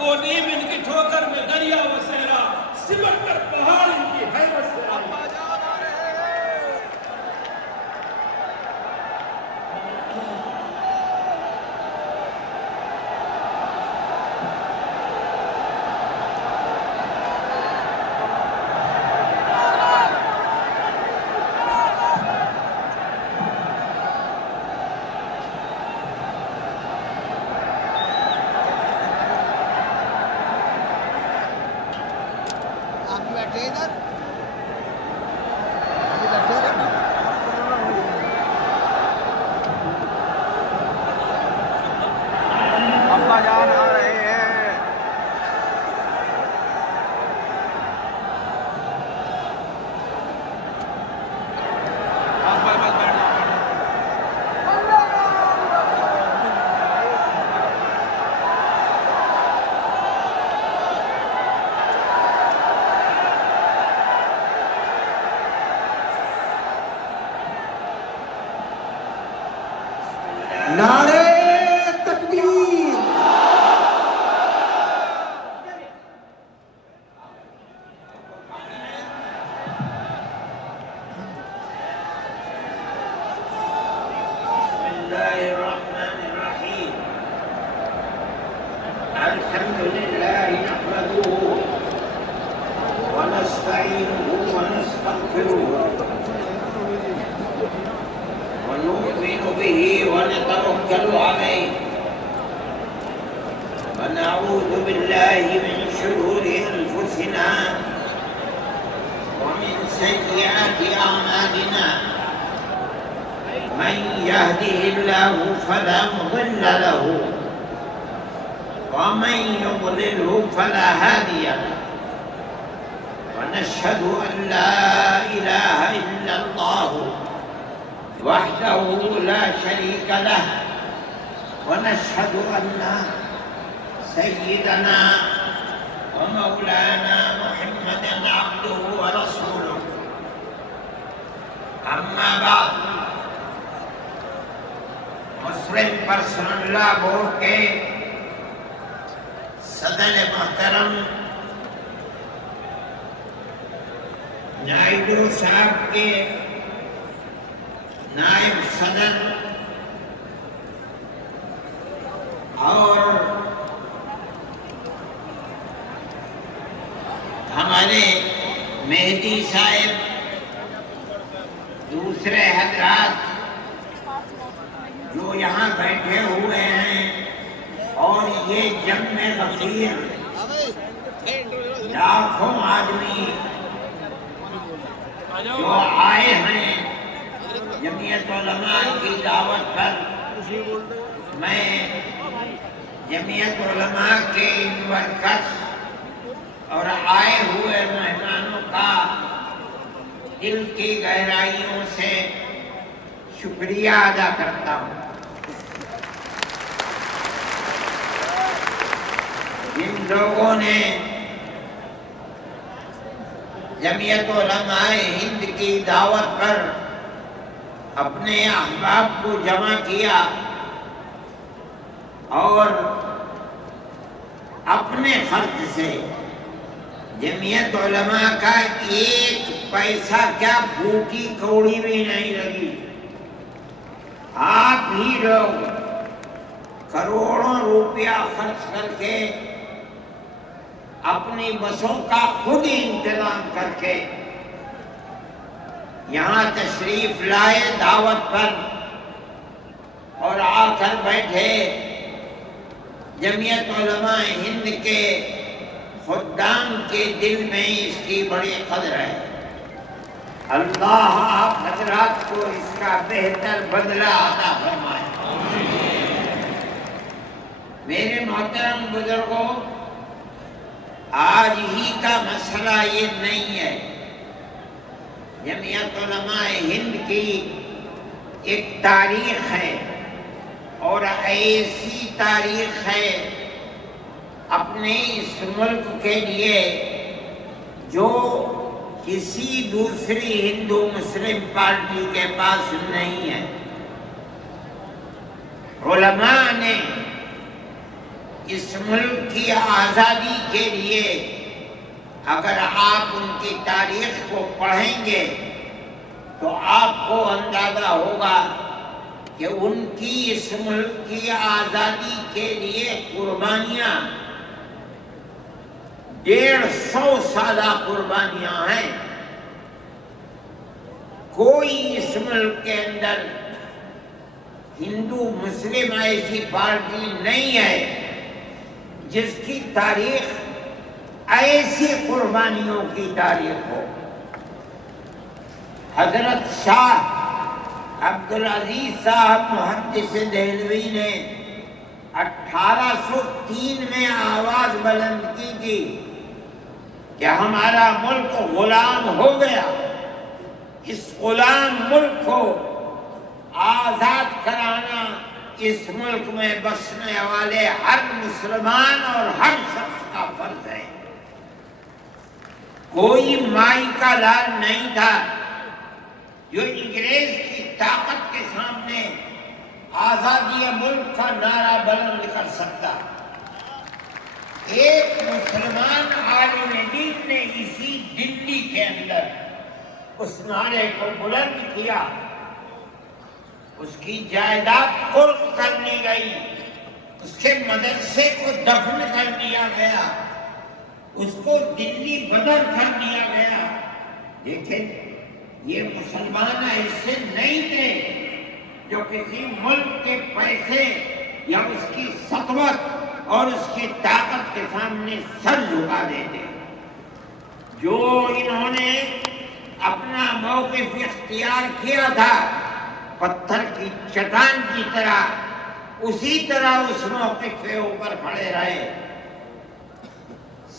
وہ نیم ان کی ٹھوکر میں دریا و صحرا، سمٹ کر پہاڑ ان کی حیرت سے آئے۔ نعرہ تکبیر! بسم اللہ الرحمن الرحیم الحمد للہ نحمده ونستعینه ونستغفره ونؤمن به ونتوكل عليه ونعوذ بالله من شرور أنفسنا ومن سيئات أعمالنا من يهده الله فلا مضل له ومن يضلله فلا هادي له ونشهد أن لا إله إلا الله وحده لا شريك له ونشهد أن سيدنا ومولانا محمدا عبده ورسوله أما بعد مسلم پرسنل لا بورڈ کے صدر محترم نائیڈو صاحب کے نائب صدر اور ہمارے مہدی صاحب، دوسرے حضرات جو یہاں بیٹھے ہوئے ہیں، اور یہ جمع غفیر لاکھوں آدمی جو آئے ہیں جمعیت علماء کی دعوت پر، میں جمعیت علماء کے ان ورکرز اور آئے ہوئے مہمانوں کا دل کی گہرائیوں سے شکریہ ادا کرتا ہوں۔ جن لوگوں نے جمعیت علماء ہند کی دعوت پر اپنے احباب کو جمع کیا اور اپنے خرچ سے جمعیت علماء کا ایک پیسہ کیا بھوکی کوڑی بھی نہیں لگی، آپ ہی لوگ کروڑوں روپیہ خرچ کر کے اپنی بسوں کا خود انتظام کر کے یہاں تشریف لائے دعوت پر اور آ کر بیٹھے۔ جمعیت علماء ہند کے خدام کے دل میں اس کی بڑی قدر ہے۔ اللہ آپ حضرات کو اس کا بہتر بدلہ عطا فرمائے۔ میرے محترم بزرگوں، آج ہی کا مسئلہ یہ نہیں ہے۔ جمعیت علماء ہند کی ایک تاریخ ہے، اور ایسی تاریخ ہے اپنے اس ملک کے لیے جو کسی دوسری ہندو مسلم پارٹی کے پاس نہیں ہے۔ علماء نے اس ملک کی آزادی کے لیے اگر آپ ان کی تاریخ کو پڑھیں گے تو آپ کو اندازہ ہوگا کہ ان کی اس ملک کی آزادی کے لیے قربانیاں 150 سالہ قربانیاں ہیں۔ کوئی اس ملک کے اندر ہندو مسلم ایسی پارٹی نہیں ہے جس کی تاریخ ایسی قربانیوں کی تاریخ ہو۔ حضرت شاہ عبدالعزیز صاحب محدث دہلوی نے 1803 میں آواز بلند کی تھی کہ ہمارا ملک غلام ہو گیا، اس غلام ملک کو آزاد کرانا اس ملک میں بسنے والے ہر مسلمان اور ہر شخص کا فرض ہے۔ کوئی مائی کا لال نہیں تھا جو انگریز کی طاقت کے سامنے آزادی ملک کا نعرہ بلند کر سکتا۔ ایک مسلمان عالم دین نے اسی دلی کے اندر اس نعرے کو بلند کیا، اس کی جائیداد قرق کر لی گئی، اس کے مدرسے کو دفن کر دیا گیا، اس کو دلی بدر کر دیا گیا۔ دیکھیں یہ مسلمان ایسے نہیں تھے جو کسی ملک کے پیسے یا اس کی سطوت اور اس کی طاقت کے سامنے سر جھکا دیتے۔ جو انہوں نے اپنا موقف اختیار کیا تھا پتھر کی چٹان کی طرح، اسی طرح اس موقف کے اوپر کھڑے رہے۔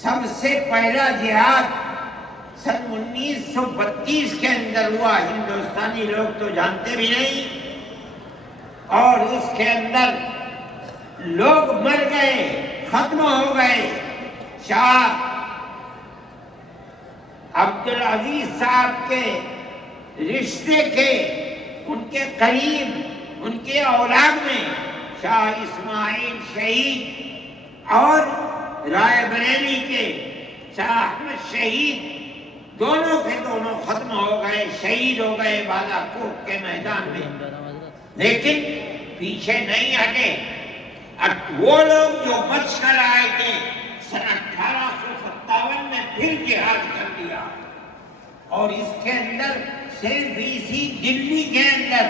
سب سے پہلا جہاد سن 1932 کے اندر ہوا، ہندوستانی لوگ تو جانتے بھی نہیں، اور اس کے اندر لوگ مر گئے، ختم ہو گئے۔ شاہ عبدالعزیز صاحب کے رشتے کے ان کے قریب ان کے اولاد میں شاہ اسماعیل شہید اور رائے بریلی کے شاہ احمد شہید دونوں کے دونوں ختم ہو گئے، شہید ہو گئے بالاکوٹ کے میدان میں۔ لیکن پیچھے نہیں ہٹے۔ وہ لوگ جو بچ کر آئے تھے سن 1857 میں پھر جہاد کر دیا، اور اس کے اندر صرف اسی دلی کے اندر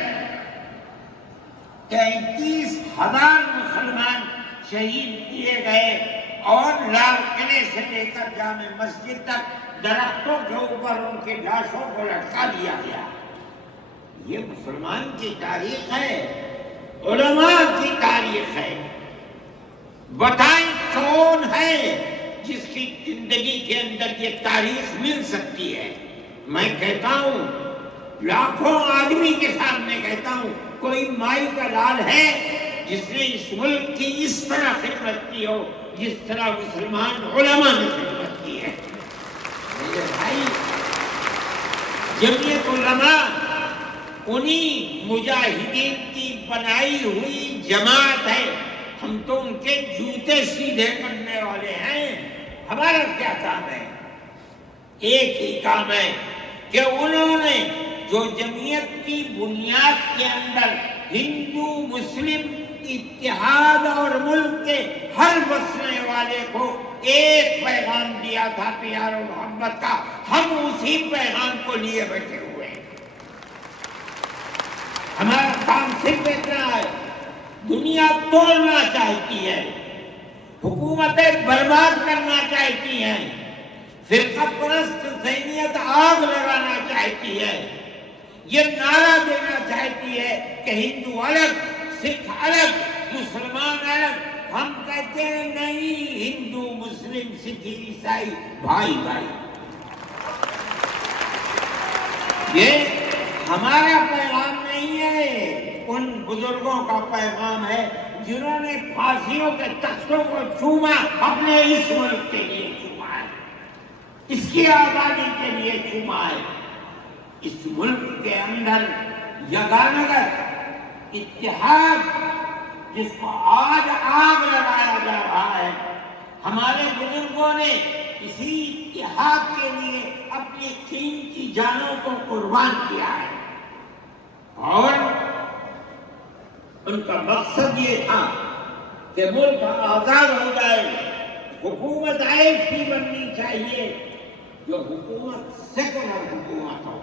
33,000 مسلمان شہید کیے گئے، اور لال قلعے سے لے کر جامع مسجد تک درختوں کے اوپر ان کی لاشوں کو لٹکا دیا گیا۔ یہ مسلمان کی تاریخ ہے، علماء کی تاریخ ہے۔ بتائیں کون ہے جس کی زندگی کے اندر یہ تاریخ مل سکتی ہے؟ میں کہتا ہوں، لاکھوں آدمی کے سامنے کہتا ہوں، کوئی مائی کا لال ہے جس نے اس ملک کی اس طرح خدمت کی ہو جس طرح مسلمان علماء نے خدمت کی ہے؟ میرے بھائی، جمعیت علماء انہی مجاہدین کی بنائی ہوئی جماعت ہے۔ ہم تو ان کے جوتے سیدھے کرنے والے ہیں۔ ہمارا کیا کام ہے؟ ایک ہی کام ہے کہ انہوں نے جو جمعیت کی بنیاد کے اندر ہندو مسلم اتحاد اور ملک کے ہر بسنے والے کو ایک پیغام دیا تھا پیار و محبت کا، ہم اسی پیغام کو لیے بیٹھے ہوئے ہیں۔ ہمارا کام صرف اتنا ہے، دنیا توڑنا چاہتی ہے، حکومتیں برباد کرنا چاہتی ہیں، فرقہ پرست ذہنیت آگ لگانا چاہتی ہے، یہ نعرہ دینا چاہتی ہے کہ ہندو الگ، سکھ الگ، مسلمان الگ۔ ہم کہتے ہیں نہیں، ہندو مسلم سکھ عیسائی بھائی بھائی۔ یہ ہمارا پیغام نہیں ہے، ان بزرگوں کا پیغام ہے جنہوں نے پھانسیوں کے تختوں کو چوما، اپنے اس ملک کے لیے چوما ہے، اس کی آزادی کے لیے چوما ہے۔ اس ملک کے اندر یگانگت اتحاد جس کو آج آگ لگایا جا رہا ہے، ہمارے بزرگوں نے اسی اتحاد کے لیے اپنی قیمتی جانوں کو قربان کیا ہے، اور ان کا مقصد یہ تھا کہ ملک آزاد ہو جائے، حکومت ایسی بننی چاہیے جو حکومت سیکولر حکومت ہو،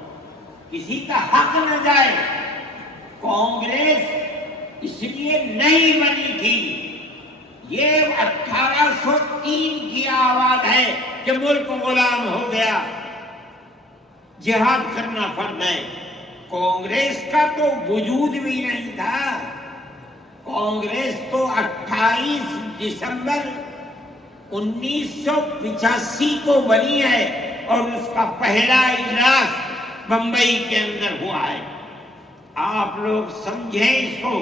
کسی کا حق نہ جائے۔ کانگریس اس لیے نہیں بنی تھی، یہ 1803 کی آواز ہے کہ ملک غلام ہو گیا، جہاد کرنا فرض ہے۔ کانگریس کا تو وجود بھی نہیں تھا، کانگریس تو 28 دسمبر 1985 کو بنی ہے، اور اس کا پہلا اجلاس بمبئی کے اندر ہوا ہے۔ آپ لوگ سمجھیں اس کو،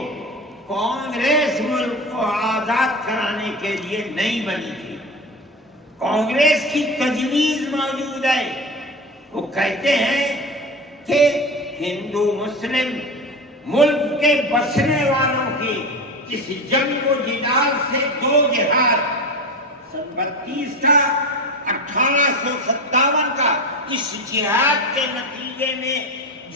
کانگریس ملک کو آزاد کرانے کے لیے نہیں بنی تھی، کانگریس کی تجویز موجود ہے۔ وہ کہتے ہیں کہ ہندو مسلم ملک کے بسنے والوں کی اس جنگ و جدال سے دو جہاد، 32 کا 1857 کا، اس جہاد کے نتیجے میں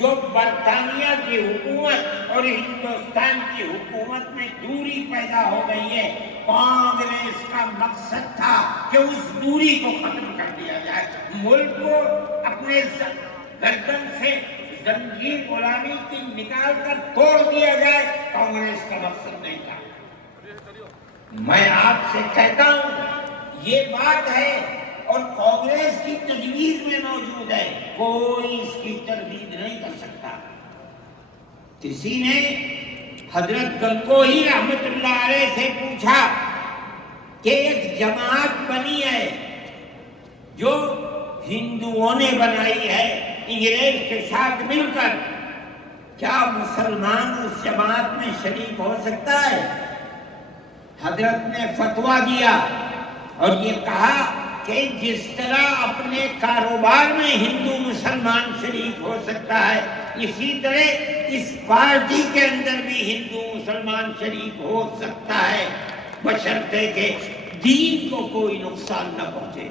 جو برطانیہ کی حکومت اور ہندوستان کی حکومت میں دوری پیدا ہو گئی ہے، کانگریس کا مقصد تھا کہ اس دوری کو ختم کر دیا جائے، ملک کو اپنے گردن سے زنجیر غلامی کی نکال کر توڑ دیا جائے، کانگریس کا مقصد نہیں تھا۔ میں آپ سے کہتا ہوں یہ بات ہے، اور کانگریس کی تجویز میں موجود ہے، کوئی اس کی تردید نہیں کر سکتا۔ کسی نے حضرت گنگوہی رحمت اللہ علیہ سے پوچھا کہ ایک جماعت بنی ہے جو ہندوؤں نے بنائی ہے انگریز کے ساتھ مل کر، کیا مسلمان اس جماعت میں شریک ہو سکتا ہے؟ حضرت نے فتویٰ دیا اور یہ کہا کہ جس طرح اپنے کاروبار میں ہندو مسلمان شریک ہو سکتا ہے، اسی طرح اس پارٹی کے اندر بھی ہندو مسلمان شریک ہو سکتا ہے، بشرطے کہ دین کو کوئی نقصان نہ پہنچے۔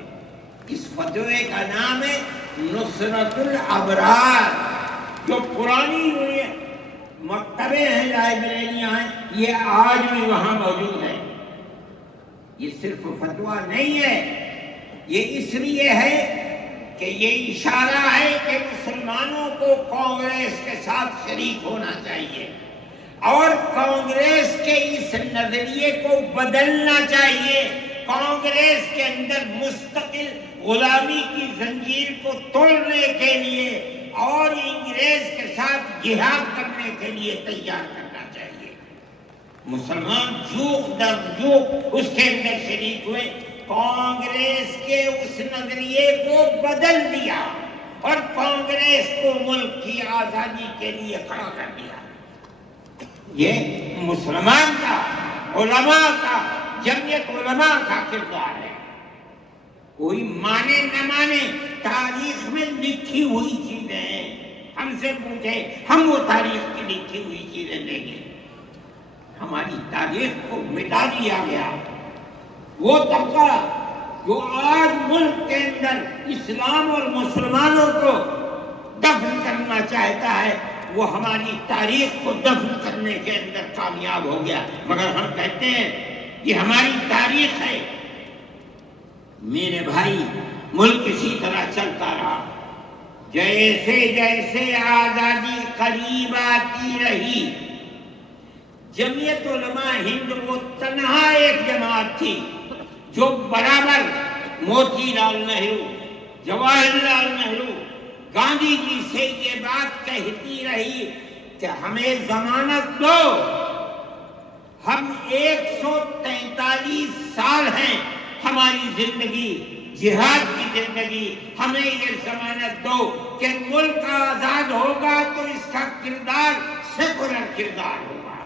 اس فتوے کا نام ہے نصرت الابرار، جو پرانی مکتبے ہیں، لائبریریاں ہیں، یہ آج بھی وہاں موجود ہے۔ یہ صرف فتویٰ نہیں ہے، یہ اس لیے ہے کہ یہ اشارہ ہے کہ مسلمانوں کو کانگریس کے ساتھ شریک ہونا چاہیے، اور کانگریس کے اس نظریے کو بدلنا چاہیے، کانگریس کے اندر مستقل غلامی کی زنجیر کو توڑنے کے لیے اور انگریز کے ساتھ جہاد کرنے کے لیے تیار کرنا چاہیے۔ مسلمان جوق در جوق اس کے اندر شریک ہوئے، کانگریس کے اس نظریے کو بدل دیا اور کانگریس کو ملک کی آزادی کے لیے کھڑا کر دیا۔ یہ مسلمان کا، علماء کا، جمعیت علماء کا کردار ہے۔ کوئی مانے نہ مانے، تاریخ میں لکھی ہوئی چیزیں ہیں، ہم سے پوچھے ہم وہ تاریخ کی لکھی ہوئی چیزیں لیں گے۔ ہماری تاریخ کو مٹا دیا گیا۔ وہ طبقہ جو آج ملک کے اندر اسلام اور مسلمانوں کو دفن کرنا چاہتا ہے، وہ ہماری تاریخ کو دفن کرنے کے اندر کامیاب ہو گیا، مگر ہم کہتے ہیں یہ ہماری تاریخ ہے۔ میرے بھائی، ملک اسی طرح چلتا رہا، جیسے جیسے آزادی قریب آتی رہی، جمعیت علماء ہند وہ تنہا ایک جماعت تھی جو برابر موتی لال نہرو، جواہر لال نہرو، گاندھی جی سے یہ بات کہتی رہی کہ ہمیں ضمانت دو، ہم 143 سال ہیں، ہماری زندگی جہاد کی زندگی، ہمیں یہ ضمانت دو کہ ملک آزاد ہوگا تو اس کا کردار سیکولر کردار ہوگا،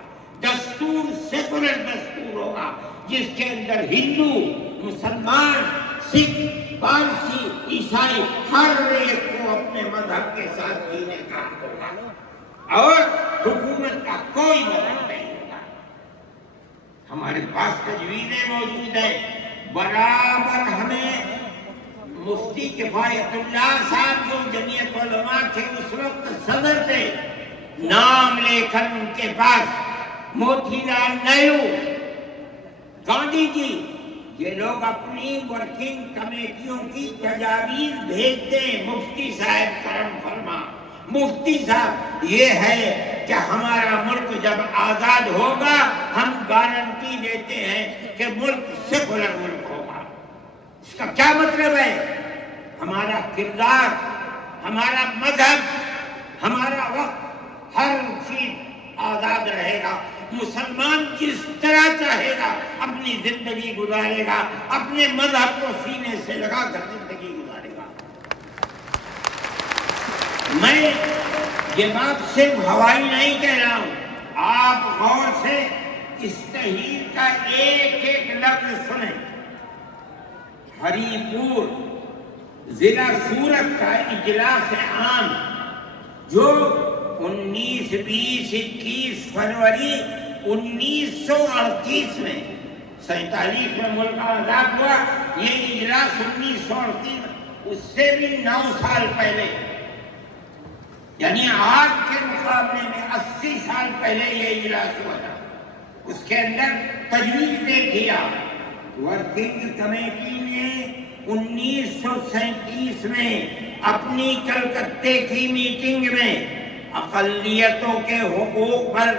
دستور سیکولر دستور ہوگا، جس کے اندر ہندو، مسلمان، سکھ، پارسی، عیسائی ہر ایک کو اپنے مذہب کے ساتھ جینے کا حق ہوگا اور حکومت کا کوئی مذہب نہیں ہوگا۔ ہمارے پاس تجویزیں موجود ہیں، برابر ہمیں مفتی کفایت اللہ صاحب جو جمعیت علماء تھے اس وقت صدر تھے، نام لے کر ان کے پاس موتی لال نہرو، گاندھی جی، یہ لوگ اپنی ورکنگ کمیٹیوں کی تجاویز بھیجتے ہیں، مفتی صاحب کرم فرما، مفتی صاحب یہ ہے کہ ہمارا ملک جب آزاد ہوگا ہم گارنٹی دیتے ہیں کہ ملک سیکولر ملک ہوگا۔ اس کا کیا مطلب ہے؟ ہمارا کردار، ہمارا مذہب، ہمارا وقت، ہر چیز آزاد رہے گا، مسلمان جس طرح چاہے گا اپنی زندگی گزارے گا، اپنے مذہب کو سینے سے لگا کر زندگی گزارے گا۔ میں یہ بات صرف ہوائی نہیں کہہ رہا ہوں، آپ غور سے اس تحریر کا ایک ایک لفظ سنیں۔ ہری پور ضلع سورت کا اجلاس عام جو 19، 20، 21 فروری 1938 میں 47 میں ملک آزاد ہوا، یہ اجلاس 1938 اس سے بھی 9 سال پہلے، یعنی آج کے مقابلے میں 80 سال پہلے یہ اجلاس ہوا تھا۔ اس کے اندر تجویز دیکھیے آپ، ورکنگ کمیٹی نے 1937 میں اپنی کلکتے کی میٹنگ میں اقلیتوں کے حقوق پر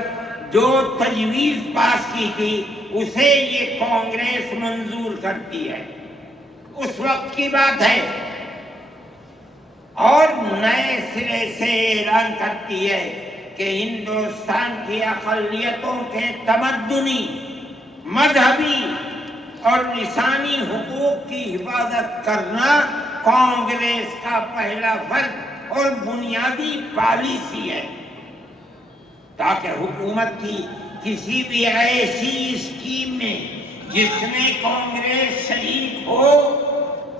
جو تجویز پاس کی تھی اسے یہ کانگریس منظور کرتی ہے، اس وقت کی بات ہے، اور نئے سرے سے اعلان کرتی ہے کہ ہندوستان کی اقلیتوں کے تمدنی، مذہبی اور لسانی حقوق کی حفاظت کرنا کانگریس کا پہلا فرض اور بنیادی پالیسی ہے، تاکہ حکومت کی کسی بھی ایسی اسکیم میں جس میں کانگریس شریک ہو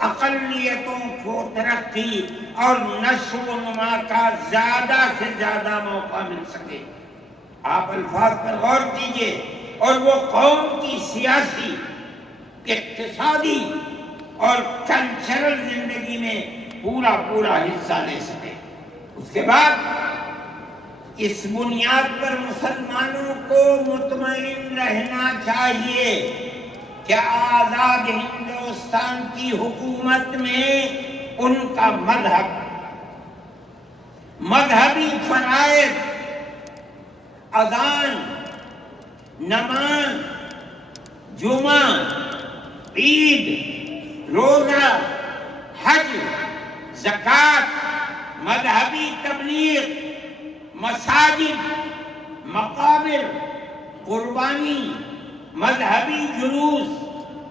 اقلیتوں کو ترقی اور نشو و نما کا زیادہ سے زیادہ موقع مل سکے۔ آپ الفاظ پر غور کیجئے، اور وہ قوم کی سیاسی، اقتصادی اور کلچرل زندگی میں پورا حصہ لے سکے۔ اس کے بعد اس بنیاد پر مسلمانوں کو مطمئن رہنا چاہیے کہ آزاد ہندوستان کی حکومت میں ان کا مذہبی فرائض، اذان، نماز، جمعہ، عید، روزہ، حج، زکوٰۃ، مذہبی تبلیغ، مساجد، مقابر، قربانی، مذہبی جلوس،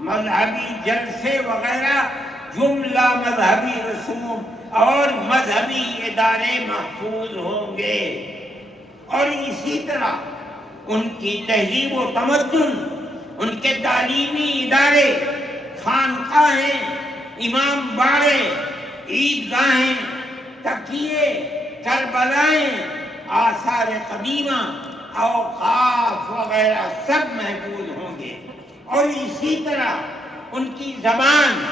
مذہبی جلسے وغیرہ جملہ مذہبی رسوم اور مذہبی ادارے محفوظ ہوں گے، اور اسی طرح ان کی تہذیب و تمدن، ان کے تعلیمی ادارے، خانقاہیں، امام باڑے، عیدگاہیں، تکیے، کربلائیں، آثار قدیمہ، اوقاف وغیرہ سب محفوظ ہوں گے، اور اسی طرح ان کی زبان،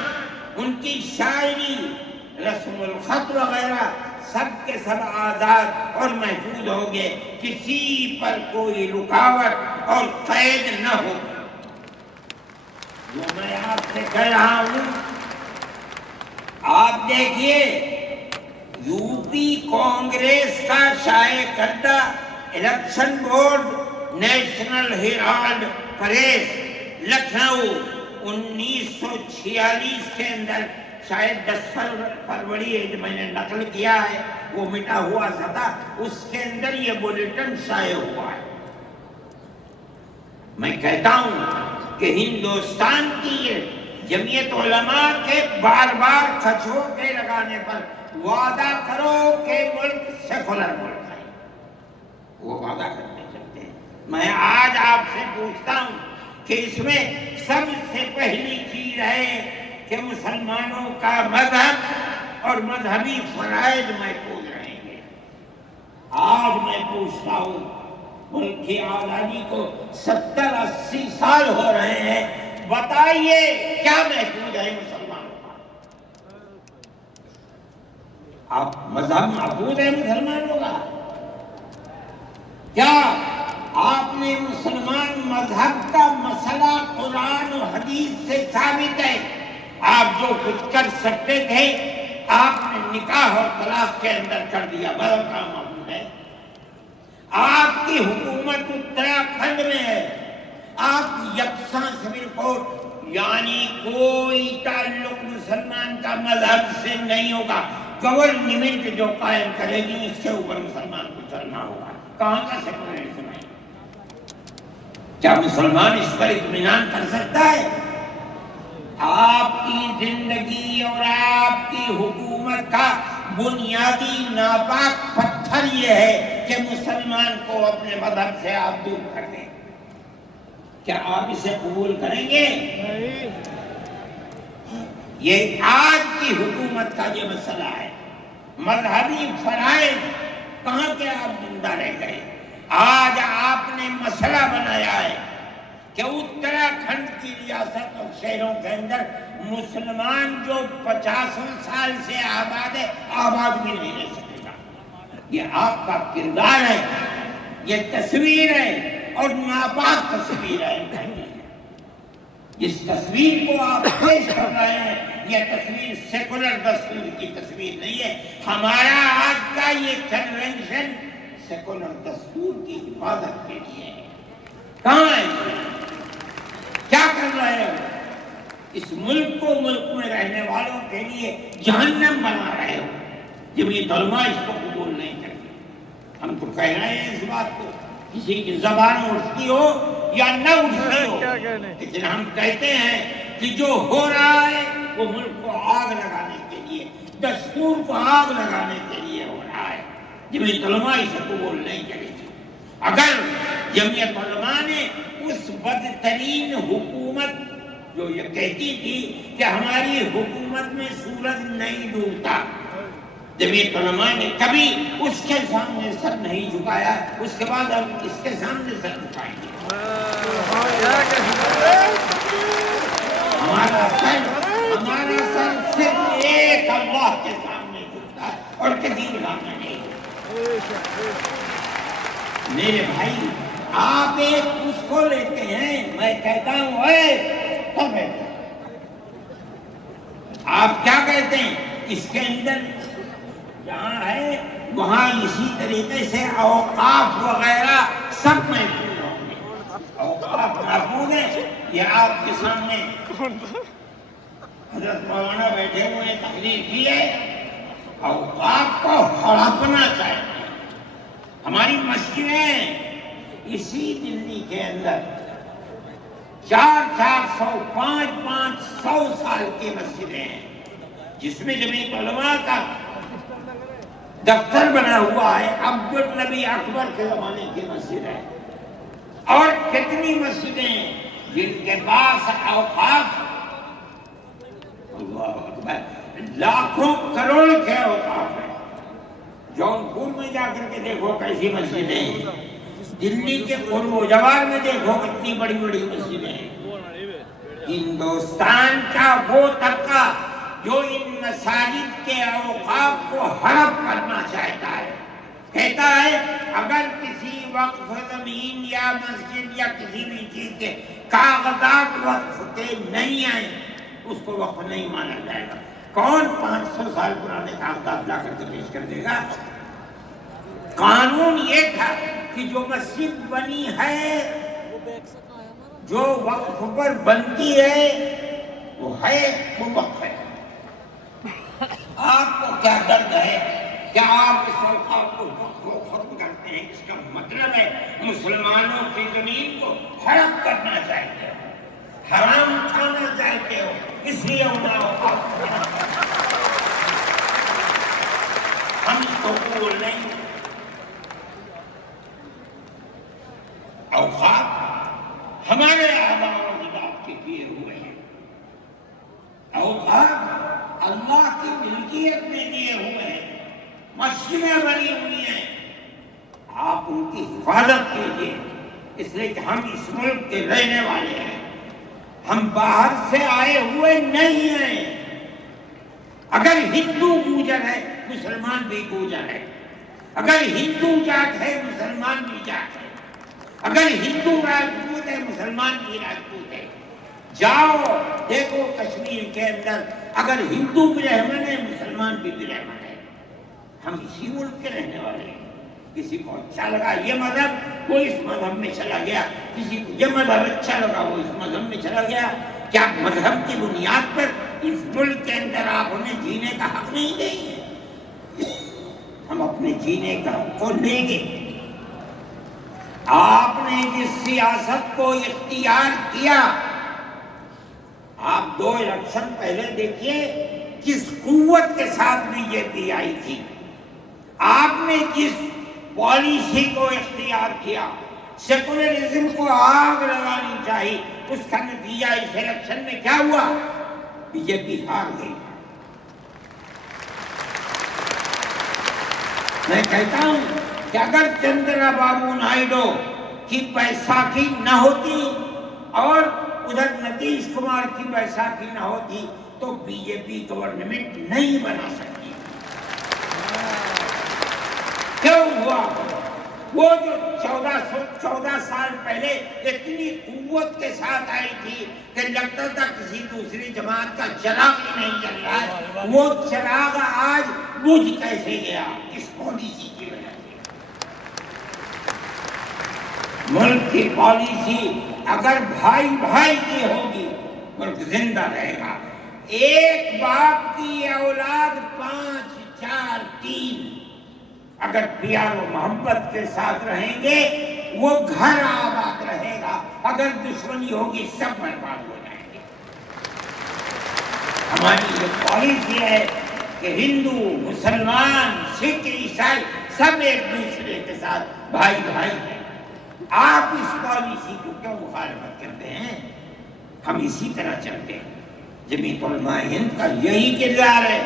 ان کی شاعری، رسم الخط وغیرہ سب کے سب آزاد اور محفوظ ہوں گے، کسی پر کوئی رکاوٹ اور قید نہ ہو۔ جو میں آپ سے کہہ رہا ہوں، آپ دیکھیے یو پی کانگریس کا شائع کردہ election board National Herald press Lucknow 1946 کے اندر، شاید 10 فروری ہے جو میں نے نقل کیا ہے، وہ مٹا ہوا تھا، اس کے اندر یہ بلیٹن شائع ہوا ہے۔ میں کہتا ہوں کہ ہندوستان کی یہ جمعیت علماء کے بار بار کھچوٹے لگانے پر وعدہ کرو کہ ملک سیکولر ملک ہے، وہ وعدہ کرتے چلتے ہیں۔ میں آج آپ سے پوچھتا ہوں کہ اس میں سب سے پہلی چیز ہے کہ مسلمانوں کا مذہب اور مذہبی فرائض محفوظ رہیں گے۔ آج میں پوچھتا ہوں، ملک کی آزادی کو 70-80 سال ہو رہے ہیں، بتائیے کیا محفوظ ہے مسلمانوں کا؟ آپ مذہب محفوظ ہے مسلمانوں کا؟ کیا آپ نے مسلمان مذہب کا مسئلہ قرآن و حدیث سے ثابت ہے؟ آپ جو کچھ کر سکتے تھے آپ نے نکاح اور طلاق کے اندر کر دیا، بدل کا معمول ہے۔ آپ کی حکومت اتراکھنڈ میں ہے، آپ یکساں سول کوڈ، یعنی کوئی تعلق مسلمان کا مذہب سے نہیں ہوگا، گورنمنٹ جو قائم کرے گی اس کے اوپر مسلمان کو چلنا ہوگا۔ کہاں کا سیکولرزم ہے؟ کیا مسلمان اس پر اطمینان کر سکتا ہے؟ آپ کی زندگی اور آپ کی حکومت کا بنیادی ناپاک پتھر یہ ہے کہ مسلمان کو اپنے مذہب سے آپ دور کر دیں۔ کیا آپ اسے قبول کریں گے؟ یہ آج کی حکومت کا یہ مسئلہ ہے۔ مذہبی فرائض کہاں کے آپ زندہ رہ گئے؟ آج آپ نے مسئلہ بنایا ہے کہ اتراکھنڈ کی ریاست اور شہروں کے اندر مسلمان جو 50 سال سے آباد ہے، آباد بھی نہیں رہ سکے گا۔ یہ آپ کا کردار ہے، یہ تصویر ہے اور ناپاک تصویر ہے۔ اس تصویر کو آپ پیش کر رہے ہیں، یہ تصویر سیکولر دستور کی تصویر نہیں ہے۔ ہمارا آج کا یہ کنونشن سیکولر دستور کی حفاظت کے لیے ہے۔ کہاں ہے؟ کیا کر رہے ہو؟ اس ملک کو، ملک میں رہنے والوں کے لیے جہنم بنا رہے ہو۔ جمعیت علماء اس کو قبول نہیں کرتی۔ ہم تو کہہ رہے ہیں اس بات کو، کسی کی زبان اٹھتی ہو یا نہ اٹھتی ہو، لیکن ہم کہتے ہیں کہ جو ہو رہا ہے وہ ملک کو آگ لگانے کے لیے، دستور کو آگ لگانے کے لیے ہو رہا ہے۔ جمعیت علماء اسے قبول نہیں کرے گی۔ اگر جمعیت علماء نے اس بدترین حکومت جو یہ کہتی تھی کہ ہماری حکومت میں سورج نہیں ڈوبتا، جمعیت علماء نے کبھی اس کے سامنے سر نہیں جھکایا، اس کے بعد ہم اس کے سامنے سر جھکائیں گے۔ ہمارا سر صرف ایک اللہ کے سامنے جھکتا ہے اور کسی کے سامنے نہیں۔ میرے بھائی، آپ ایک اس کو لیتے ہیں، میں کہتا ہوں اے تو بیٹھے، آپ کیا کہتے ہیں؟ اس کے اندر جہاں ہے وہاں اسی طریقے سے اوقاف وغیرہ سب محفوظ ہوں گے۔ اوقاف محفوظ ہے، یہ آپ کے سامنے حضرت مولانا بیٹھے ہوئے تقریر کی ہے۔ اوقاف کو ہڑپنا چاہتے ہیں۔ ہماری مسجدیں اسی دلی کے اندر 400 500 سال کی مسجدیں ہیں، جس میں جمعیت علماء کا دفتر بنا ہوا ہے، عبدالنبی اکبر کے زمانے کی مسجد ہے۔ اور کتنی مسجدیں جن کے پاس اوقاف، اللہ اکبر، لاکھوں کروڑ کے اوقاف ہیں۔ جونپور میں جا کر کے دیکھو کیسی مسجدیں ہیں، دلی کے قرب و جوار میں دیکھو کتنی بڑی بڑی مسجدیں ہیں۔ ہندوستان کا وہ طبقہ جو ان مساجد کے اوقاف کو ہڑپ کرنا چاہتا ہے، کہتا ہے اگر کسی وقف زمین یا مسجد یا کسی بھی چیز کے کاغذات وقف کے نہیں آئے اس کو وقف نہیں مانا جائے گا۔ کون 500 سال پرانے کاغذات لا کر کے پیش کر دے گا؟ قانون یہ تھا کہ جو مسجد بنی ہے، جو وقف پر بنتی ہے، وہ وقف ہے۔ آپ کو کیا درد ہے؟ کیا آپ اس اوقاف کو ختم کرتے ہیں؟ اس کا مطلب ہے مسلمانوں کی زمین کو ہڑپ کرنا چاہتے ہو، حرام کھانا چاہتے ہو، اس لیے انہیں اوقاف ہم اس کو قبول نہیں۔ اوقاف ہمارے آباء و اجداد کے کیے ہوئے ہیں، اوقاف اللہ کی ملکیت میں دیے ہوئے ہیں، مسجدیں بنی ہوئی ہیں، آپ ان کی حفاظت کیجیے، اس لیے کہ ہم اس ملک کے رہنے والے ہیں۔ ہم باہر سے آئے ہوئے نہیں ہیں. اگر ہندو گوجر ہے مسلمان بھی گوجر ہے. اگر ہندو جات ہے مسلمان بھی جات ہے. اگر ہندو راجپوت ہے مسلمان بھی راجپوت ہے. جاؤ دیکھو کشمیر کے اندر اگر ہندو برہمن ہے مسلمان بھی برہمن ہے. ہم اسی ملک کے رہنے والے ہیں. کسی کو اچھا لگا یہ مذہب وہ اس مذہب میں چلا گیا, کسی کو یہ مذہب اچھا لگا وہ اس مذہب میں چلا گیا. کیا مذہب کی بنیاد پر اس ملک کے اندر آپ انہیں جینے کا حق نہیں دیں گے؟ ہم اپنے جینے کا حق کو لیں گے. آپ نے جس سیاست کو اختیار کیا, آپ 2 الیکشن پہلے دیکھیے کس قوت کے ساتھ بی جے پی آئی تھی. آپ نے جس پالیسی کو اختیار کیا, سیکولرزم کو آگ لگانی چاہیے, اس کا نتیجہ اس الیکشن میں کیا ہوا؟ بی جے پی ہار گئی. میں کہتا ہوں کہ اگر چندرا بابو نائیڈو کی بیساکھی نہ ہوتی اور ادھر نتیش کمار کی بیساکھی نہ ہوتی تو بی جے پی گورنمنٹ نہیں بنا سکتی. کیوں ہوا؟ وہ جو 14 سال پہلے اتنی قوت کے ساتھ آئی تھی کہ لگتا تھا کسی دوسری جماعت کا چراغ ہی نہیں جل رہا ہے, وہ چراغ آج بجھ کیسے گیا؟ اس پالیسی کی وجہ سے. ملک کی پالیسی اگر بھائی بھائی کی ہوگی ملک زندہ رہے گا. ایک باپ کی اولاد 5 4 3 اگر پیار و محبت کے ساتھ رہیں گے وہ گھر آباد رہے گا. اگر دشمنی ہوگی سب برباد ہو جائیں گے. ہماری یہ پالیسی ہے کہ ہندو مسلمان سکھ عیسائی سب ایک دوسرے کے ساتھ بھائی بھائی ہیں. آپ اس پالیسی کو کیوں مخالفت کرتے ہیں؟ ہم اسی طرح چلتے ہیں. جمعیت علماء ہند کا یہی کردار ہے.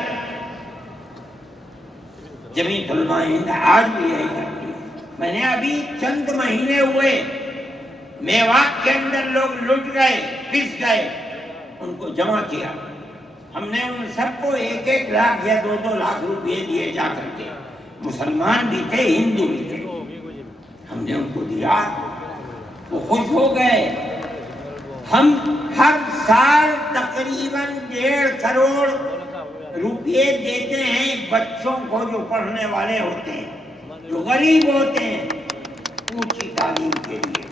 جمعیت علماء ہند آج بھی یہی کرتی ہے. میں نے ابھی چند مہینے ہوئے میوات کے اندر لوگ لٹ گئے, پس گئے, ان کو جمع کیا. ہم نے ان سب کو 1 لاکھ یا 2 لاکھ روپئے دیے جا کر کے. مسلمان بھی تھے ہندو بھی تھے. ہم نے ان کو دیا, وہ خوش ہو گئے. ہم ہر سال تقریباً 1.5 کروڑ روپئے دیتے ہیں بچوں کو جو پڑھنے والے ہوتے ہیں, جو غریب ہوتے ہیں, اونچی تعلیم کے لیے.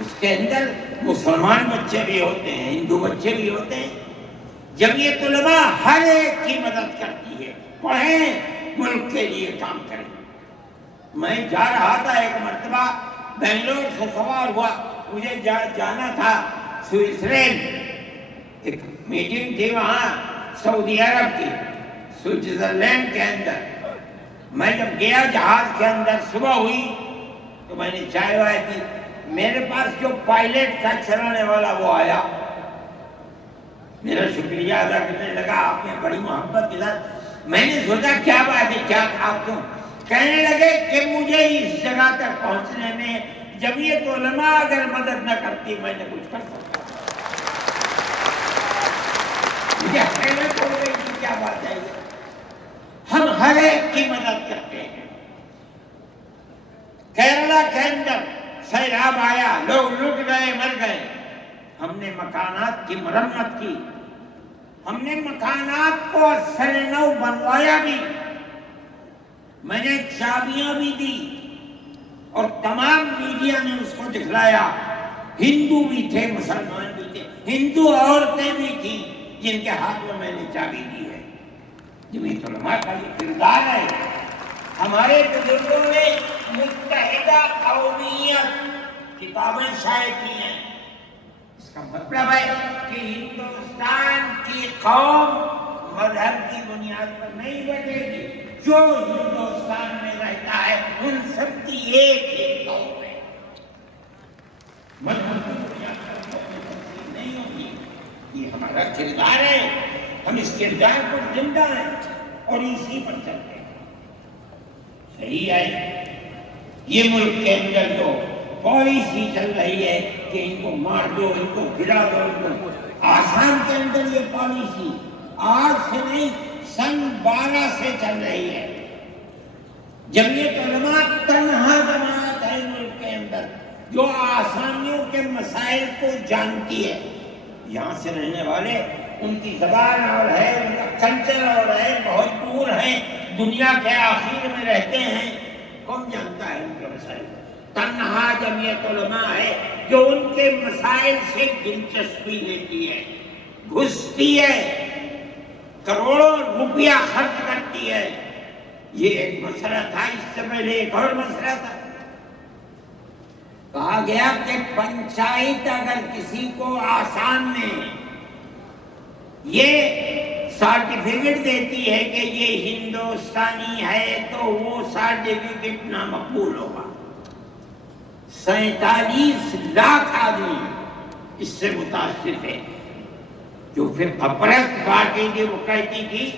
اس کے اندر مسلمان بچے بھی ہوتے ہیں, ہندو بچے بھی ہوتے ہیں. جمعیت علماء ہر ایک کی مدد کرتی ہے. پڑھیں, ملک کے لیے کام کریں. میں جا رہا تھا ایک مرتبہ بنگلور سے سوار ہوا, مجھے جانا تھا سوئٹزرلینڈ. ایک میٹنگ تھی وہاں سعودی عرب کی, سوئٹزرلینڈ کے اندر. میں جب گیا جہاز کے اندر صبح ہوئی تو میں نے چائے وائے پی. میرے پاس جو پائلٹ تھا چلانے والا وہ آیا, میرا شکریہ ادا کرنے لگا. آپ نے بڑی محبت کے ساتھ. میں نے سوچا کیا بات ہے, کیا آپ کو کہنے لگے کہ مجھے اس جگہ تک پہنچنے میں جمعیت علماء اگر مدد نہ کرتی میں نے کچھ کر سکتا. مجھے حیرت ہو گئی کہ کیا بات ہے. ہم ہر ایک کی مدد کرتے ہیں. کیرلا کے اندر سیلاب آیا, لوگ لٹ گئے, مر گئے. ہم نے مکانات کی مرمت کی, ہم نے مکانات کو سر نو بنوایا بھی. میں نے چابیاں بھی دی اور تمام میڈیا نے اس کو دکھلایا. ہندو بھی تھے, مسلمان بھی تھے, ہندو عورتیں بھی تھیں جن کے ہاتھ میں نے چابی دی ہے. جمعیت علماء کا یہ کردار ہے. ہمارے بزرگوں نے متحدہ قومیت کتابیں شائع کی ہیں. اس کا مطلب ہے کہ ہندوستان کی قوم مذہب کی بنیاد پر نہیں بٹے گی. جو ہندوستان میں رہتا ہے ان سب کی ایک ہی قوم ہے. مذہب کی بنیاد پر تقسیم نہیں ہوگی. یہ ہمارا کردار ہے. ہم اس کردار پر زندہ ہیں اور اسی پر چلتے ہیں. صحیح ہے یہ ملک کے اندر جو پالیسی چل رہی ہے کہ ان کو مار دو، ان کو گرا دو، ان کو، آسام کے اندر یہ پالیسی آج سے نہیں سن 12 سے چل رہی ہے۔ جمعیت علماء تنہا جماعت ہے ملک کے اندر جو آسامیوں کے مسائل کو جانتی ہے۔ یہاں سے رہنے والے ان کی زبان اور ہے، ان کا کلچر اور ہے، بہت دور ہیں، دنیا کے آخر میں رہتے ہیں، کون جانتا ہے ان کے مسائل؟ تنہا جمعیت علماء ہے جو ان کے مسائل سے دلچسپی لیتی ہے، گھستی ہے، کروڑوں روپیہ خرچ کرتی ہے۔ یہ ایک مسئلہ تھا، اس سے پہلے ایک اور مسئلہ تھا۔ کہا گیا کہ پنچایت اگر کسی کو آسام میں یہ سرٹیفکیٹ دیتی ہے کہ یہ ہندوستانی ہے تو وہ سرٹیفکیٹ نامقبول ہوگا۔ 47 لاکھ آدمی اس سے متاثر ہے۔ جو فرقہ پرست پارٹی تھی وہ کہتی تھی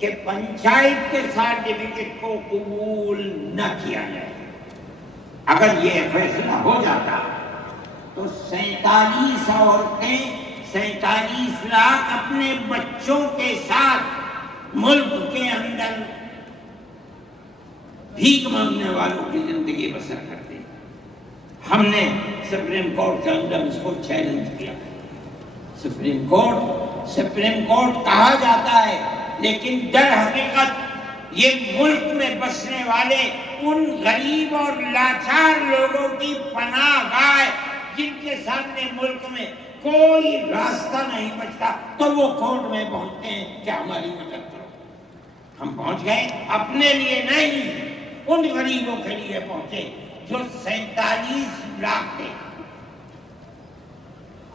کہ پنچایت کے سرٹیفکیٹ کو قبول نہ کیا جائے۔ اگر یہ فیصلہ ہو جاتا تو 47 عورتیں 47 لاکھ اپنے بچوں کے ساتھ ملک کے اندر بھیک مانگنے والوں کی زندگی بسر کرتے۔ ہم نے سپریم کورٹ کے اندر اس کو چیلنج کیا۔ سپریم کورٹ کہا جاتا ہے، لیکن در حقیقت یہ ملک میں بسنے والے ان غریب اور لاچار لوگوں کی پناہ گاہ جن کے سامنے ملک میں کوئی راستہ نہیں بچتا تو وہ کورٹ میں پہنچتے ہیں کہ ہماری مدد کرو۔ ہم پہنچ گئے، اپنے لیے نہیں، ان غریبوں کے لیے پہنچے جو 47 لاکھ تھے۔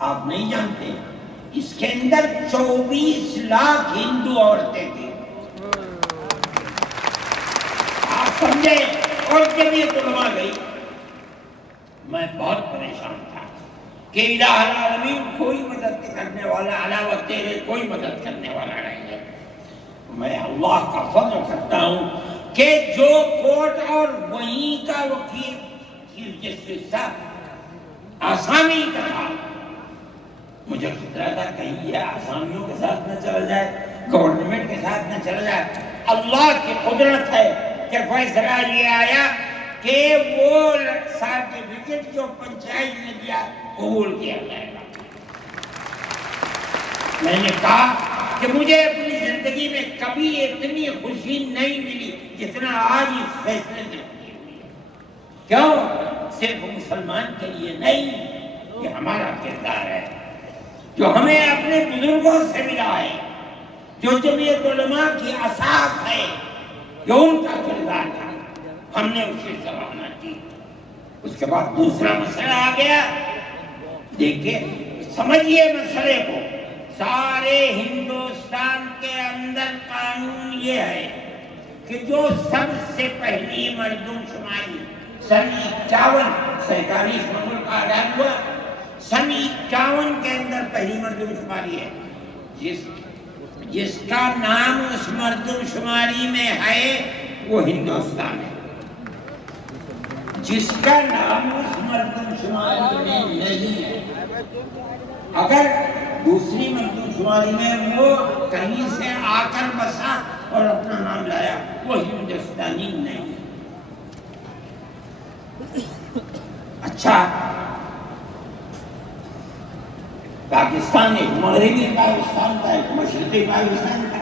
آپ نہیں جانتے اس کے اندر 24 لاکھ ہندو عورتیں تھیں۔ آپ سمجھے؟ اور جمعیت علماء گئی۔ میں بہت پریشان تھا کہ الہ العالمین کوئی مدد کرنے والا علاوہ تیرے کوئی مدد کرنے والا نہیں ہے۔ میں اللہ کا فضل کرتا ہوں کہ جو کورٹ اور وہیں کا وکیل چیف جسٹس صاحب آسامی کا تھا، مجھے خطرہ تھا کہیں یہ آسامیوں کے ساتھ نہ چلا جائے، گورنمنٹ کے ساتھ نہ چلا جائے۔ اللہ کی قدرت ہے کہ فیصلہ یہ آیا کہ وہ سرٹیفکیٹ جو پنچایت نے دیا قبول کیا جائے گا۔ میں نے کہا کہ مجھے اپنی زندگی میں کبھی اتنی خوشی نہیں ملی جتنا آج اس فیصلے سے ملی۔ کیوں؟ صرف مسلمان کے لیے نہیں، یہ ہمارا کردار ہے جو ہمیں اپنے بزرگوں سے ملا ہے، جو جمعیت علماء کی اساس ہے، جو ان کا کردار تھا، ہم نے اس کی سراہنا کی۔ اس کے بعد دوسرا مسئلہ آ گیا۔ دیکھیں، سمجھیے مسئلے کو، سارے ہندوستان کے اندر قانون یہ ہے کہ جو سب سے پہلی مردم شماری سن 47 میں ملک آزاد ہوا، سن 51 کے اندر پہلی مردم شماری ہے، جس کا نام اس مردم شماری میں ہے وہ ہندوستان ہے، جس کا نام اس مردم شماری میں نہیں ہے، اگر دوسری مردم شماری میں وہ کہیں سے آ کر بسا اور اپنا نام لایا، وہ ہندوستانی نہیں ہے۔ اچھا، پاکستان ایک مغربی پاکستان تھا، ایک مشرقی پاکستان تھا۔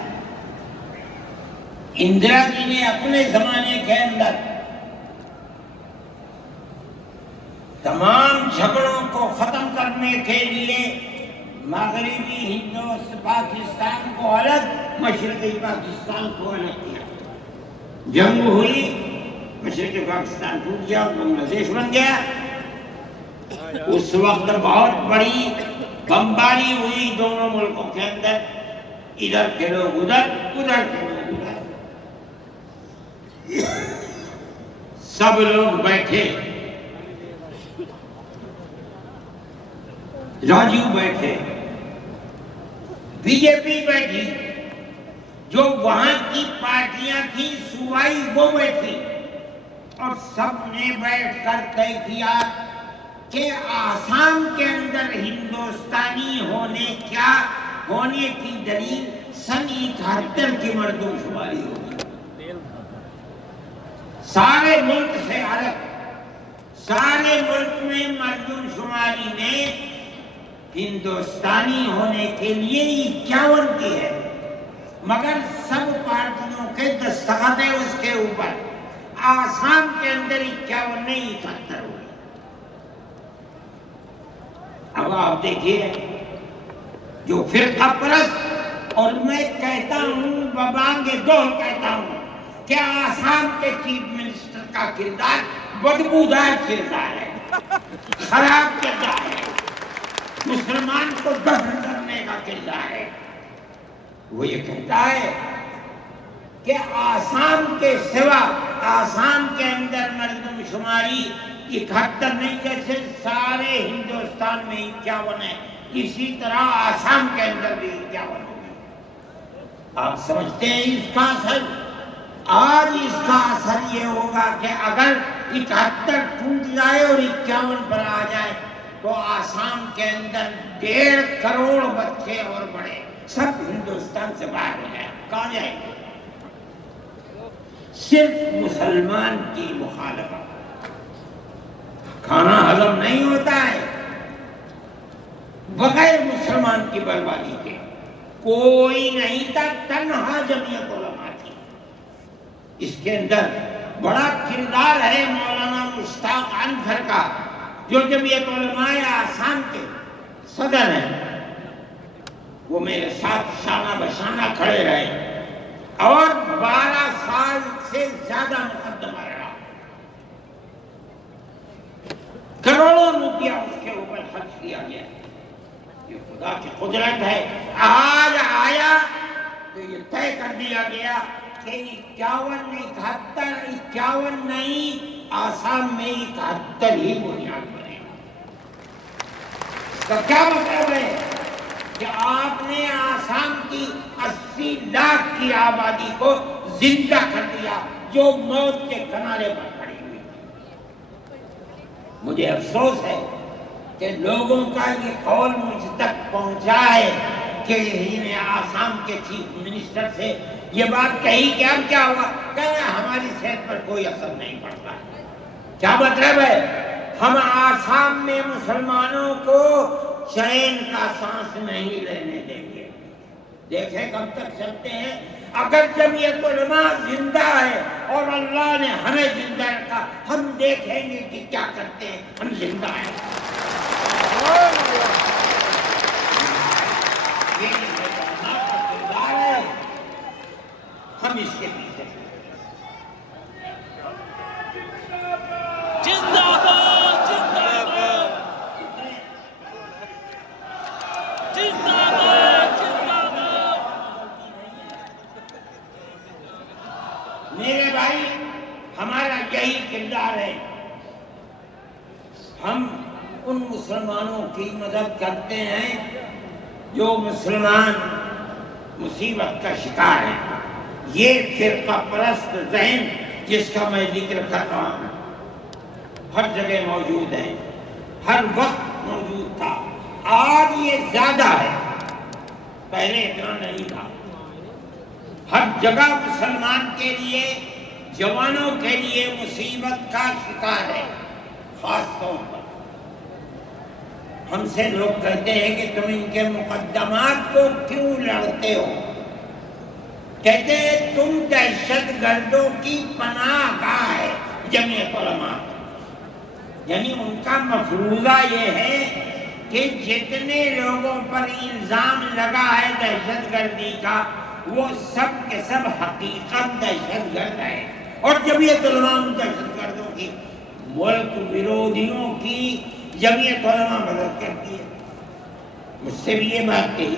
اندرا جی نے اپنے زمانے کے اندر تمام جھگڑوں کو ختم کرنے کے لیے مغربی پاکستان کو الگ، مشرقی پاکستان کو الگ کیا۔ جنگ ہوئی، مشرقی پاکستان ٹوٹ گیا اور بنگلہ دیش بن گیا۔ اس وقت بہت بڑی بمباری ہوئی دونوں ملکوں کے اندر، ادھر کے لوگ ادھر، ادھر کے لوگ ادھر، سب لوگ بیٹھے، راجیو بیٹھے، بی جے پی بیٹھی، جو وہاں کی پارٹیاں تھیں صوبائی وہ بیٹھی، اور سب نے بیٹھ کر طے کیا کہ آسام کے اندر ہندوستانی ہونے کی دلیل سن 71 کی مردم شماری ہوگی، سارے ملک سے الگ۔ سارے ملک میں مردم شماری میں ہندوستانی ہونے کے لیے 51 کی ہے، مگر سب پارٹیوں کے دستخط ہے اس کے اوپر۔ آسام کے اندر 51 نہیں 71 ہوئی۔ اب آپ دیکھیے جو فرقہ پرست، اور میں کہتا ہوں ببانگ دو کہتا ہوں کہ آسام کے چیف منسٹر کا کردار بدبودار کردار ہے، خراب کردار ہے، مسلمان کو دفن کرنے کا کردار ہے۔ وہ یہ کہتا ہے کہ آسام کے سوا آسام کے اندر مردم شماری 71 نہیں، جیسے سارے ہندوستان میں 51 ہے، اسی طرح آسام کے اندر بھی 51 ہوگی۔ آپ سمجھتے ہیں اس کا اثر؟ آج اس کا اثر یہ ہوگا کہ اگر 71 ٹوٹ جائے اور 51 پر آ جائے تو آسام کے اندر 1.5 کروڑ بچے اور بڑے سب ہندوستان سے باہر ہو جائیں۔ کہاں جائیں گے؟ صرف مسلمان کی مخالفت، کھانا ہضم نہیں ہوتا ہے بغیر مسلمان کی بربادی کے۔ کوئی نہیں تھا، تنہا جمعیت علماء تھی۔ اس کے اندر بڑا کردار ہے مولانا مشتاق انصر کا، جو جمعیت علماء آسام کے صدر ہیں۔ وہ میرے ساتھ شانہ بشانہ کھڑے رہے اور 12 سال سے زیادہ مقدمہ رہا۔ کروڑوں روپیہ اس کے اوپر خرچ کیا گیا۔ یہ خدا کی قدرت ہے۔ آج آیا تو یہ طے کر دیا گیا کہ 51 نہیں 51 نہیں، آسام میں 71 ہی بنیاد بنے گا۔ اس کا کیا مطلب ہے کہ آپ نے آسام کی 80 لاکھ کی آبادی کو زندہ کر دیا جو موت کے کنارے پر کھڑی ہوئی تھی۔ مجھے افسوس ہے کہ لوگوں کا یہ قول مجھ تک پہنچا ہے کہ انہیں آسام کے چیف منسٹر سے یہ بات کہی کہ اب کیا ہوا، کہنا ہماری صحت پر کوئی اثر نہیں پڑتا۔ کیا مطلب ہے؟ ہم آسام میں مسلمانوں کو چین کا سانس نہیں لینے دیں گے۔ دیکھیں کب تک چلتے ہیں۔ اگر جمعیت علماء زندہ ہے اور اللہ نے ہمیں زندہ رکھا، ہم دیکھیں گے کہ کیا کرتے ہیں۔ ہم زندہ ہیں۔ یہ علماء کا کردار ہے، ہم اس کے پیچھے ہیں۔ زندہ باد، زندہ باد، زندہ باد، زندہ باد۔ میرے بھائی، ہمارا یہی کردار ہے۔ ہم ان مسلمانوں کی مدد کرتے ہیں جو مسلمان مصیبت کا شکار ہیں۔ یہ فرقہ پرست ذہن جس کا میں ذکر کر رہا ہوں ہر جگہ موجود ہے، ہر وقت موجود تھا۔ آج یہ زیادہ ہے، پہلے اتنا نہیں تھا۔ ہر جگہ مسلمان کے لیے، جوانوں کے لیے مصیبت کا شکار ہے۔ خاص طور پر ہم سے لوگ کہتے ہیں کہ تم ان کے مقدمات کو کیوں لڑتے ہو؟ کہتے ہیں تم دہشت گردوں کی پناہ گاہ ہے جمعیت علماء۔ یعنی ان کا مفروضہ یہ ہے کہ جتنے لوگوں پر الزام لگا ہے دہشت گردی کا، وہ سب کے سب حقیقت دہشت گرد ہے۔ اور جمعیت علماء ان دہشت گردوں کی، ملک ویرودھیوں کی جمعیت علماء مدد کرتی ہے۔ مجھ سے بھی یہ بات کہی،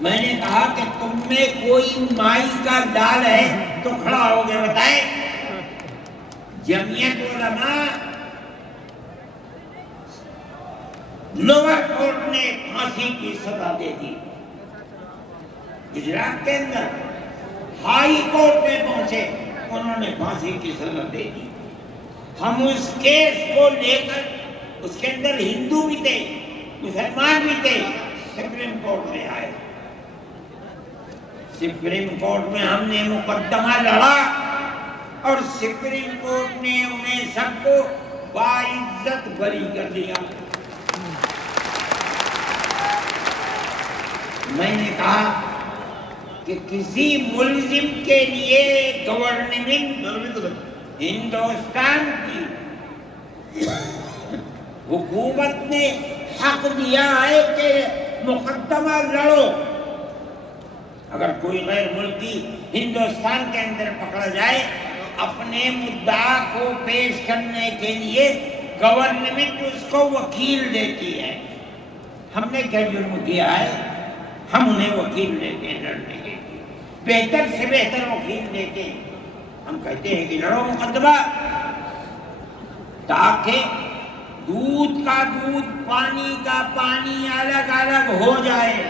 میں نے کہا کہ تم میں کوئی مائی کا ڈال ہے تو کھڑا ہو گئے بتائیں۔ جمعیت علماء لوور کورٹ نے پھانسی کی سزا دے دی، گجرات کے اندر ہائی کورٹ میں پہنچے انہوں نے پھانسی کی سزا دے دی. ہم اس کیس کو لے کر، اس کے اندر ہندو بھی تھے، مسلمان بھی تھے، سپریم کورٹ میں آئے. سپریم کورٹ میں ہم نے مقدمہ لڑا اور سپریم کورٹ نے انہیں سب کو باعزت بری کر دیا. میں نے کہا کہ کسی ملزم کے لیے گورنمنٹ ہندوستان کی حکومت نے حق دیا ہے کہ مقدمہ لڑو. اگر کوئی غیر ملکی ہندوستان کے اندر پکڑا جائے، اپنے مدعا کو پیش کرنے کے لیے گورنمنٹ اس کو وکیل دیتی ہے. ہم نے کیا جرم کیا ہے؟ ہم انہیں وکیل دیتے ہیں لڑنے کے لیے، بہتر سے بہتر وکیل دیتے ہیں. ہم کہتے ہیں کہ لڑو مقدمہ، تاکہ دودھ کا دودھ، پانی کا پانی الگ الگ ہو جائے.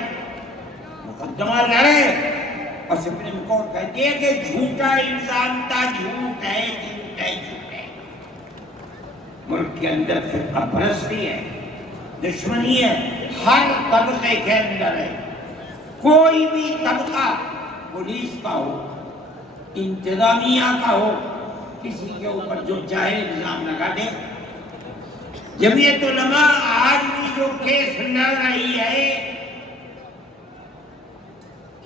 مقدمہ لڑے اور سپریم کورٹ کہتی ہے کہ جھوٹا الزام تھا، جھوٹ ہے، جھوٹ ہے، جھوٹ ہے. ملک کے اندر فرقہ پرستی ہے، دشمنی ہے، ہر طبقے کے اندر ہے. کوئی بھی طبقہ، پولیس کا ہو، انتظامیہ کا ہو، کسی کے اوپر جو چاہے الزام لگا دے. جمعیت علماء آج بھی جو کیس لڑ رہی ہے،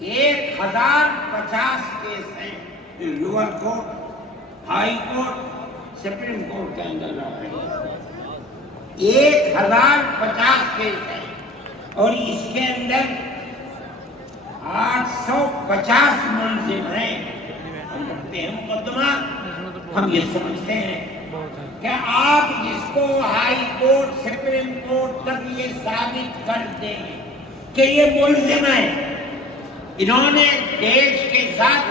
1050 کیس ہیں، lower court, high court, supreme court کے اندر لڑ رہی ہے. 1050 کیس ہیں اور اس کے اندر 850 ملزم ہیں. ہم کرتے ہیں مقدمہ. ہم یہ سمجھتے ہیں کہ آپ جس کو ہائی کورٹ، سپریم کورٹ تک یہ ثابت کر دیں کہ یہ ملزم ہے، انہوں نے دیش کے ساتھ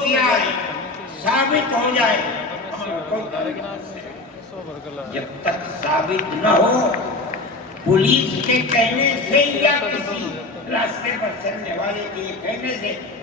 کیا ہے، ثابت ہو جائے. جب تک ثابت نہ ہو، پولیس کے کہنے سے یا کسی راستے پر چلنے والے کے کہنے سے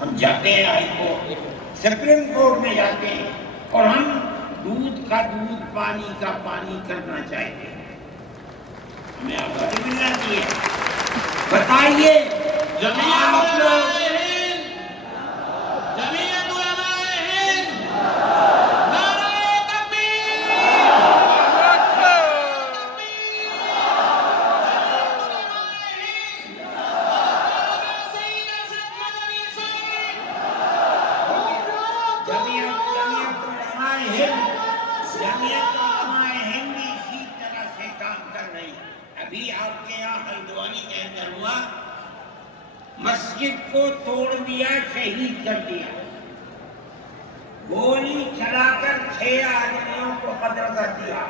ہم جاتے ہیں ہائی کورٹ، سپریم کورٹ میں جاتے ہیں اور ہم دودھ کا دودھ، پانی کا پانی کرنا چاہتے ہیں. ہمیں آزادی ملنا چاہیے. بتائیے آپ لوگ مسجد کو توڑ دیا، شہید کر دیا، گولی چلا کر 6 آدمیوں کو قتل کر دیا.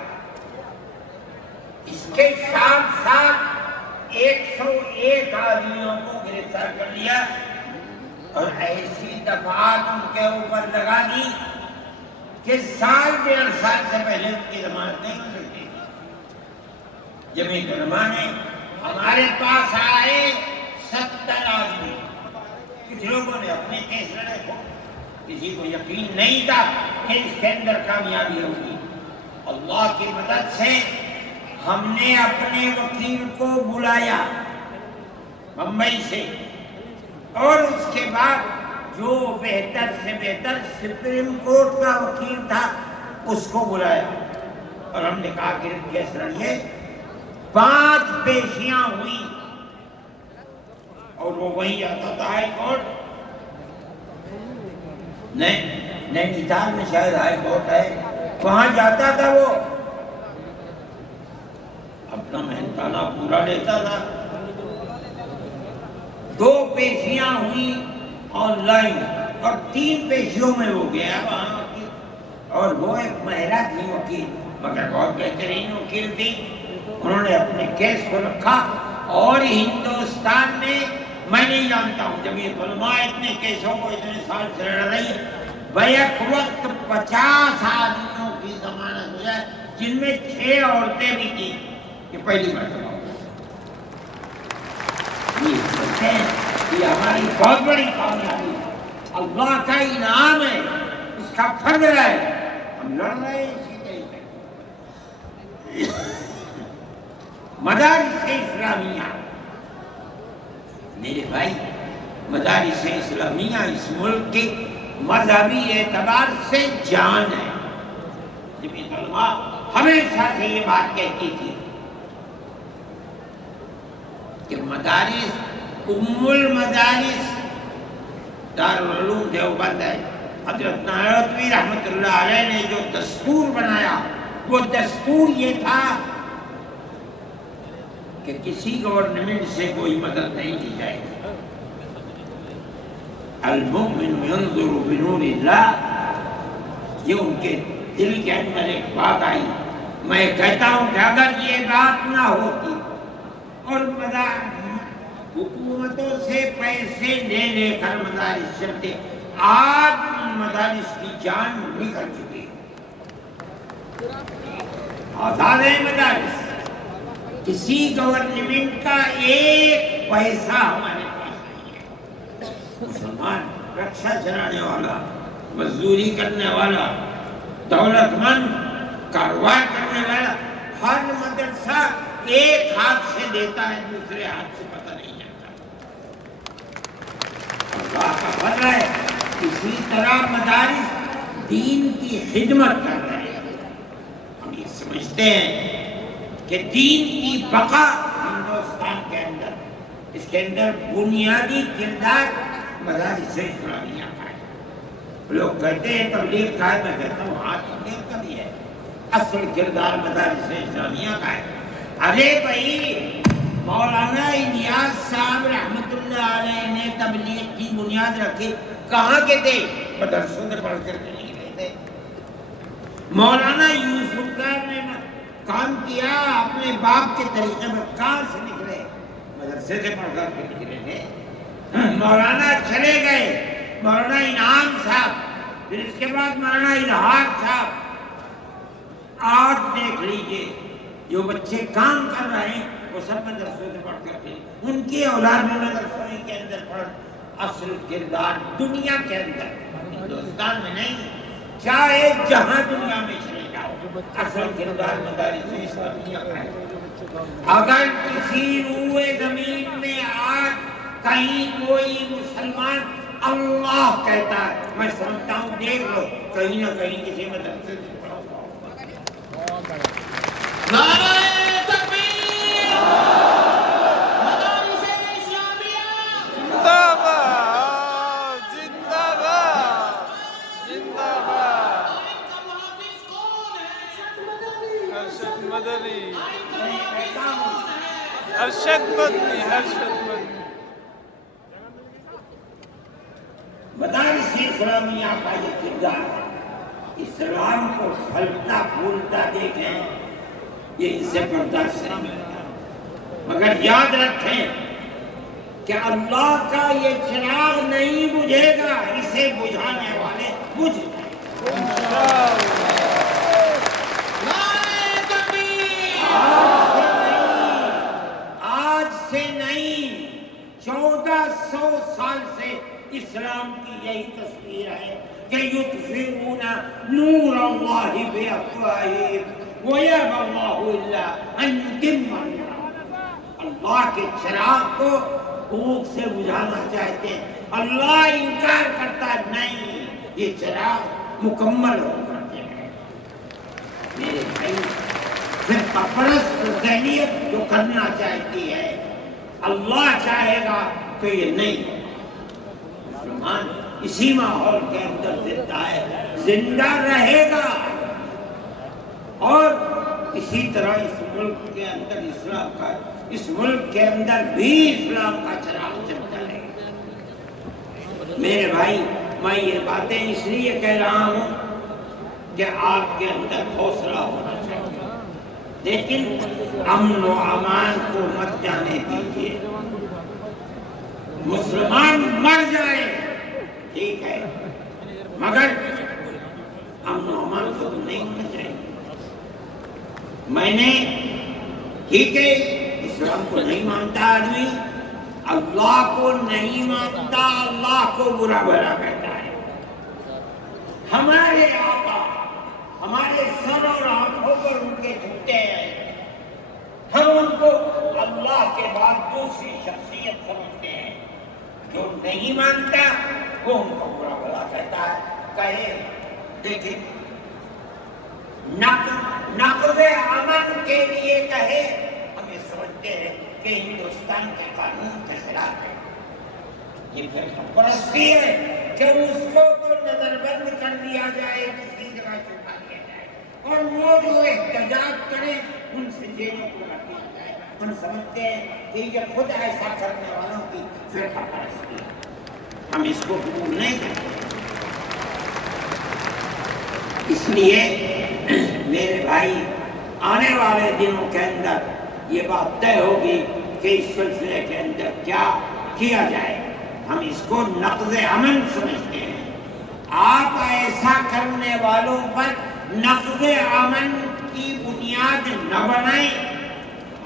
اس کے ساتھ ساتھ 101 آدمیوں کو گرفتار کر لیا اور ایسی دفعات ان کے اوپر لگا دی کہ 1.5 سال سے پہلے ان کی ضمانت نہیں ہو سکتی. جمعیت علماء نے ہمارے پاس آئے 70 آدمی. کچھ لوگوں نے اپنے کیس لڑے تھے، کسی کو یقین نہیں تھا کہ اس کے اندر کامیابی ہوگی. اللہ کی مدد سے ہم نے اپنے وکیل کو بلایا بمبئی سے، اور اس کے بعد جو بہتر سے بہتر سپریم کورٹ کا وکیل تھا اس کو بلایا اور ہم نے کہا کہ کیس لڑیے. 5 پیشیاں ہوئی اور وہ وہیں جاتا تھا ہائی کورٹ. نینی تال میں شاید ہائی کورٹ ہے، وہاں جاتا تھا، وہ اپنا محنتانہ پورا لیتا تھا. 2 پیشیاں ہوئی آن لائن اور 3 پیشیوں میں وہ گیا وہاں وکیل. اور وہ ایک مہیلا تھی وکیل، مگر بہت بہترین وکیل تھی. انہوں نے اپنے کیس کو رکھا اور ہندوستان میں میں نہیں جانتا ہوں جمعیت علماء اتنے کیسوں کو اتنے سال سے لڑ رہی ہے، بیک وقت 50 آدمیوں کی ضمانت ہو جائے، جن میں 6 عورتیں بھی تھیں. یہ پہلی مرتبہ یہ ہماری بہت بڑی کامیابی ہے، اللہ کا انعام ہے، اس کا فضل ہے، ہم لڑ رہے ہیں اسی طریقے۔ مدارس اسلامیہ، میرے بھائی، مدارس اسلامیہ اس ملک کے مذہبی اعتبار سے جان ہے۔ جبھی طلباء ہمیشہ سے یہ بات کہتی تھی کہ مدارس ام المدارس دارالعلوم دیوبند ہے۔ حضرت نانوتوی رحمۃ اللہ علیہ نے جو دستور بنایا وہ دستور یہ تھا کہ کسی گورنمنٹ سے کوئی مدد نہیں دی جائے گی۔ المؤمن ينظر بنور اللہ، یہ ان کے دل کے اندر ایک بات آئی۔ میں کہتا ہوں کہ اگر یہ بات نہ ہوتی اور حکومتوں سے پیسے لے کر مدارس چلتے، آج مدارس کی جان نکل چکی ہے، آزاد ہے مدارس، کسی گورنمنٹ کا ایک پیسہ ہمارے پاس نہیں ہے۔ مسلمان رکشا چلانے والا، مزدوری کرنے والا، دولت مند، کاروبار کرنے والا، ہر مدرسہ ایک ہاتھ سے دیتا ہے، دوسرے ہاتھ سے پتہ نہیں جاتا۔ اللہ کا فضل ہے، اسی طرح مدارس دین کی خدمت کر رہے ہیں۔ ہم یہ سمجھتے ہیں کہ دین کی بقا ہندوستان کے اندر، اس کے اندر بنیادی کردار مدارس اسلامیہ کا ہے۔ لوگ کہتے ہیں تبلیغ کا ہے، میں کہتا ہوں ہاں تبلیغ کا بھی ہے، اصل کردار مدارس اسلامیہ کا ہے۔ ارے بھائی، مولانا الیاس صاحب رحمۃ اللہ علیہ نے تبلیغ کی بنیاد رکھی، کہاں کے تھے؟ مدرسوں میں پڑھ کر کے نکلے تھے۔ مولانا یوسف صاحب نے کام کیا اپنے باپ کے طریقے میں، کہاں سے نکلے؟ مدرسے سے پڑھ کر کے نکلے تھے۔ مولانا چلے گئے، مولانا انعام صاحب، پھر اس کے بعد مولانا الہاد صاحب۔ آج دیکھ لیجئے جو بچے کام کر رہے ہیں وہ سب مدرسوں سے پڑھ کر کے، ان کی اولاد میں مدرسوں کے اندر پڑھ۔ اصل کردار دنیا کے اندر، ہندوستان میں نہیں، چاہے جہاں دنیا میں چلے جاؤ، اصل کردار مدارس اسلامیہ کا ہے۔ اگر کسی روئے زمین میں آج کہیں کوئی مسلمان اللہ کہتا ہے، میں سمجھتا ہوں دیکھ لو کہیں نہ کہیں کسی مدرسے سے پڑھا ہوگا۔ نعرہ تکبیر! مدارس اسلامیہ زندہ باد، زندہ باد، زندہ باد۔ آئین کا محافظ کون ہے؟ ارشد مدنی، آئین کا محافظ کون ہے؟ ارشد مدنی، ارشد مدنی۔ مدارس اسلامیہ کا یہ کردار ہے، اسلام کو پھلتا پھولتا دیکھیں، یہ اس سے برداشت نہیں ملتا۔ مگر یاد رکھیں کہ اللہ کا یہ چراغ نہیں بجھے گا، اسے بجھانے والے بجھ جائیں گے۔ نعرہ تکبیر! آج سے نہیں، 1400 سال سے اسلام کی یہی تصویر ہے کہ یطفئون نور اللہ بافواہہم ویأبی اللہ الا ان یتم نورہ۔ اللہ کے چراغ کو بھوک سے بجھانا چاہتے ہیں، اللہ انکار کرتا نہیں، یہ چراغ مکمل ہو کر کے ہے۔ میرے بھائی، فرقہ پرست ذہنیت جو کرنا چاہتی ہے، اللہ چاہے گا تو یہ نہیں ہوگا۔ مسلمان اسی ماحول کے اندر زندہ ہے، زندہ رہے گا، اور اسی طرح اس ملک کے اندر اسلام کا، اس ملک کے اندر بھی اسلام کا چراغ جلتا رہے گا۔ میرے بھائی، میں یہ باتیں اس لیے کہہ رہا ہوں کہ آپ کے اندر حوصلہ ہونا چاہیے، لیکن امن و امان کو مت جانے دیجیے۔ مسلمان مر جائے ٹھیک ہے، مگر امن و امان کو تو نہیں ہونا چاہیے۔ میں نے ٹھیک ہے، اسلام کو نہیں مانتا آدمی، اللہ کو نہیں مانتا، اللہ کو برا بھلا کہتا ہے۔ ہمارے آقا ہمارے سر اور آنکھوں پر ان کے جھکتے ہیں، ہم ان کو اللہ کے بعد دوسری شخصیت سمجھتے ہیں۔ جو نہیں مانتا وہ ان کو برا بھلا کہتا ہے۔ کہے دیکھیں نقض امن کے لیے کہے، ہم یہ سمجھتے ہیں کہ ہندوستان کے قانون کے خلاف ہے، یہ فرقہ پرستی ہے کہ اس کو تو نظر بند کر دیا جائے، کسی جگہ چھپا دیا جائے، اور وہ جو احتجاج کرے ان سے جیلوں کو رکھ دیا جائے۔ ہم سمجھتے ہیں کہ یہ خود ایسا کرنے والوں کی فرقہ پرستی ہے، ہم اس کو قبول نہیں کرتے۔ اس لیے میرے بھائی آنے والے دنوں کے اندر یہ بات طے ہوگی کہ اس سلسلے کے اندر کیا کیا جائے۔ ہم اس کو نقض امن سمجھتے ہیں۔ آپ ایسا کرنے والوں پر نقض امن کی بنیاد نہ بنائیں،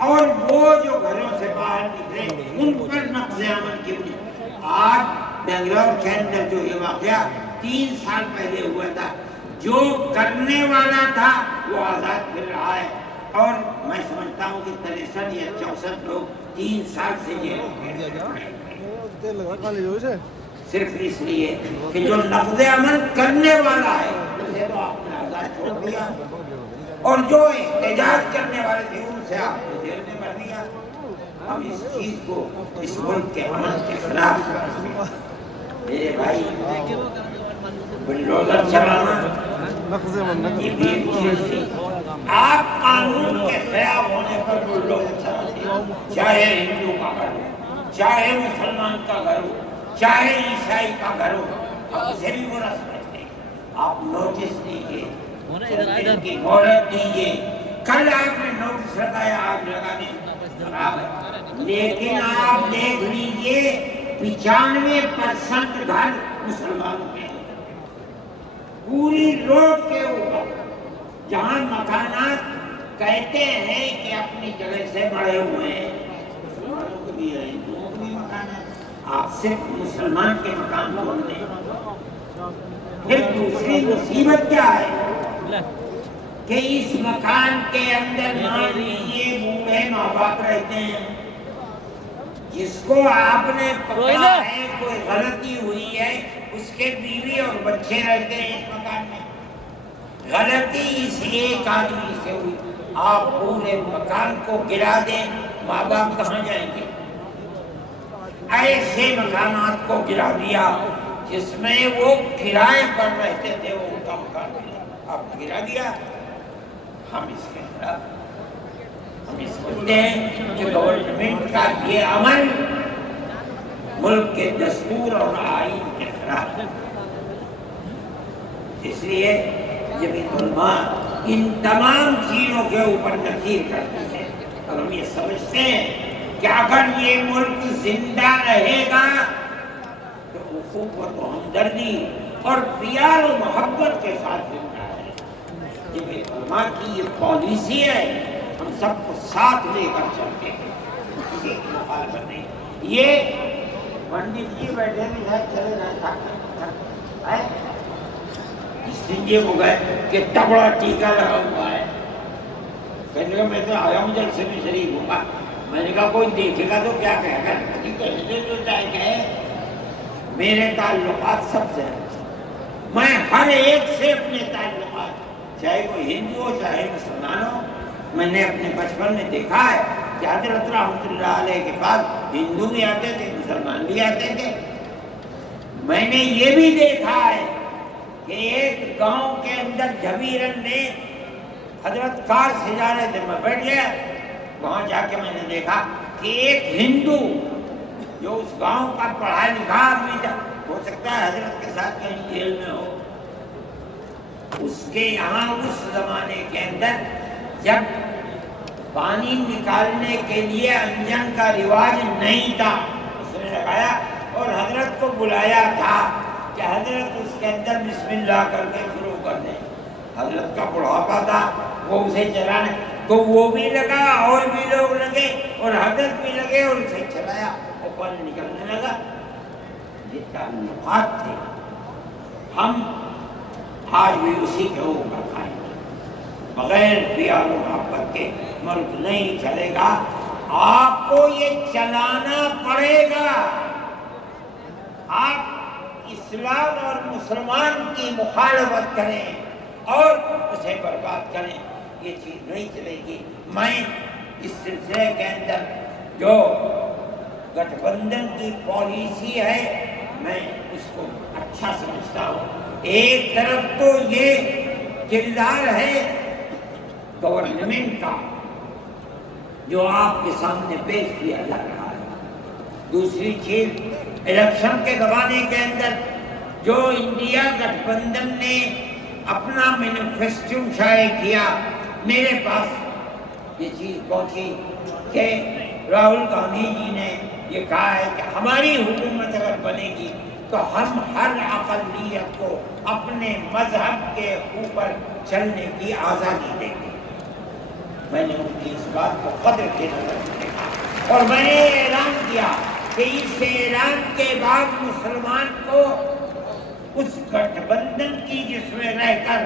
اور وہ جو گھروں سے باہر نکلے ان پر نقض امن کی بنیاد۔ آج بنگلور کے اندر جو یہ واقعہ 3 سال پہلے ہوا تھا، جو کرنے والا تھا وہ آزاد پھر رہا ہے، اور میں سمجھتا ہوں کہ 63 یا 64 لوگ 3 سال سے صرف اس لیے کہ جو نقض امن کرنے والا ہے اسے تو آپ نے آزاد چھوڑ دیا، اور جو احتجاج کرنے والے تھے ان سے آپ نے جیل میں بھر دیا۔ ہم اس چیز کو اس ملک کے امن کے خلاف میرے بھائی بلڈوزر چلانا یہ بھی ایک چیز تھی۔ آپ قانون کے خلاف ہونے پر بلڈوزر چلاتے ہیں، چاہے ہندو کا گھر ہو، چاہے مسلمان کا گھر ہو، چاہے عیسائی کا گھر ہو، آپ اسے بھی برا سمجھتے ہیں۔ آپ نوٹس دیجیے، ان کی مہلت دیجیے۔ کل آپ نے نوٹس لگایا آگ لگانے خراب ہے، لیکن آپ دیکھ لیجیے 95% گھر مسلمانوں کے ہیں۔ پوری روڈ کے اوپر جہاں مکانات کہتے ہیں کہ اپنی جگہ سے بڑے ہوئے ہیں، مسلمانوں کے بھی ہیں، ہندوؤں کے بھی مکان ہیں، آپ صرف مسلمان کے مکان توڑ دیں۔ پھر دوسری مصیبت کیا ہے کہ اس مکان کے اندر مان لیجیے بوڑھے ماں باپ رہتے ہیں، جس کو آپ نے پکڑا ہے کوئی غلطی ہوئی ہے، اس کے بیوی اور بچے رہتے ہیں اس مکان میں، غلطی اس ایک آدمی سے ہوئی، آپ پورے مکان کو گرا دیں، ماں باپ کہاں جائیں گے؟ ایسے مکانات کو گرا دیا جس میں وہ کرائے پر رہتے تھے، وہ ان کا مکان ملا، آپ گرا دیا۔ ہم اس کے خلاف ہم اس سمجھتے ہیں کہ گورنمنٹ کا یہ عمل ملک کے دستور اور آئین کے خلاف ہے۔ اس لیے جمعیت علماء ان تمام چیزوں کے اوپر نکیر کرتی ہے، اور ہم یہ سمجھتے ہیں کہ اگر یہ ملک زندہ رہے گا تو اخوت و ہمدردی اور پیار و محبت کے ساتھ زندہ ہے۔ جمعیت علماء کی یہ پالیسی ہے، ہم سب کو ساتھ لے کر چلتے ہیں، کسی کی مخالفت نہیں۔ یہ پنڈت جی بیٹھے بھی چلے گئے تھا، اس سنجے کو گئے کہ اتنا بڑا ٹیکا لگا ہوا ہے، کہنے لگا میں تو آیا ہوں جلسے میں شریک ہوں گا۔ میں نے کہا کوئی دیکھے گا تو کیا کہے گا، کہنے جو چاہے کہے، میرے تعلقات سب سے ہیں، میں ہر ایک سے اپنے تعلقات، چاہے کوئی ہندو ہو چاہے مسلمان ہو، میں نے اپنے بچپن میں دیکھا ہے کہ حضرت رحمۃ اللہ علیہ کے پاس ہندو بھی آتے تھے، مسلمان بھی آتے تھے۔ میں نے یہ بھی دیکھا ہے کہ ایک گاؤں کے اندر جبیرن نے حضرت کار سے جا رہے تھے، میں بیٹھ گیا، وہاں جا کے میں نے دیکھا کہ ایک ہندو جو اس گاؤں کا پڑھا لکھا آدمی تھا، ہو سکتا ہے حضرت کے ساتھ کہیں جیل میں ہو، اس کے یہاں اس زمانے کے اندر جب پانی نکالنے کے لیے انجن کا رواج نہیں تھا، اس نے لگایا اور حضرت کو بلایا تھا کہ حضرت اس کے اندر بسم اللہ کر کے شروع کر دیں۔ حضرت کا بڑھاپا تھا، وہ اسے چلانے، تو وہ بھی لگا اور بھی لوگ لگے اور حضرت بھی لگے اور اسے چلایا۔ وہ پانی نکلنے لگا. یہ تعلقات تھے. ہم آج بھی اسی کے اوپر کھائیں گے. بغیر پیار و محبت کے ملک نہیں چلے گا. آپ کو یہ چلانا پڑے گا. آپ اسلام اور مسلمان کی مخالفت کریں اور اسے برباد کریں, یہ چیز نہیں چلے گی. میں اس سلسلے کے اندر جو گٹھ بندھن کی پالیسی ہے میں اس کو اچھا سمجھتا ہوں. ایک طرف تو یہ کردار ہے گورنمنٹ کا جو آپ کے سامنے پیش کیا جا رہا ہے. دوسری چیز الیکشن کے زمانے کے اندر جو انڈیا گٹھ بندھن نے اپنا مینیفیسٹو شائع کیا, میرے پاس یہ چیز پہنچی کہ راہل گاندھی جی نے یہ کہا ہے کہ ہماری حکومت اگر بنے گی تو ہم ہر اقلیت کو اپنے مذہب کے اوپر چلنے کی آزادی دیں گے. میں نے ان کی اس بات کو قدر کے نظر سے دیکھا اور میں نے اعلان کیا کہ اس اعلان کے بعد مسلمان کو اس گٹھ بندھن کی جس میں رہ کر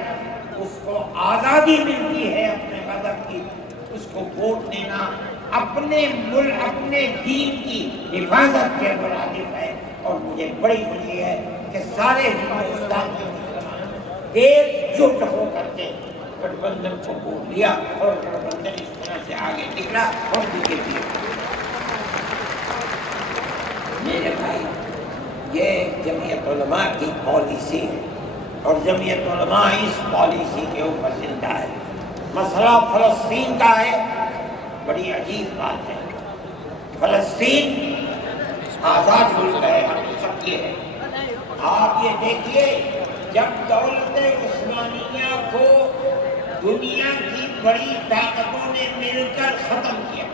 اس کو آزادی ملتی ہے اپنے مذہب کی, اس کو ووٹ دینا اپنے ملک اپنے دین کی حفاظت کے مرادف ہے. اور مجھے بڑی خوشی ہے کہ سارے ہندوستان کے مسلمانوں نے ایک جٹ ہو کر کے گٹھ بندھن کو ووٹ دیا اور گٹھ بندھن اس طرح سے آگے نکلا اور بی جے پی. میرے بھائی یہ جمعیت علماء کی پالیسی ہے اور جمعیت علماء اس پالیسی کے اوپر زندہ ہے. مسئلہ فلسطین کا ہے, بڑی عجیب بات ہے. فلسطین آزاد ملک ہے, حقیقت یہ ہے. آپ یہ دیکھیے جب دولت عثمانیہ کو دنیا کی بڑی طاقتوں نے مل کر ختم کیا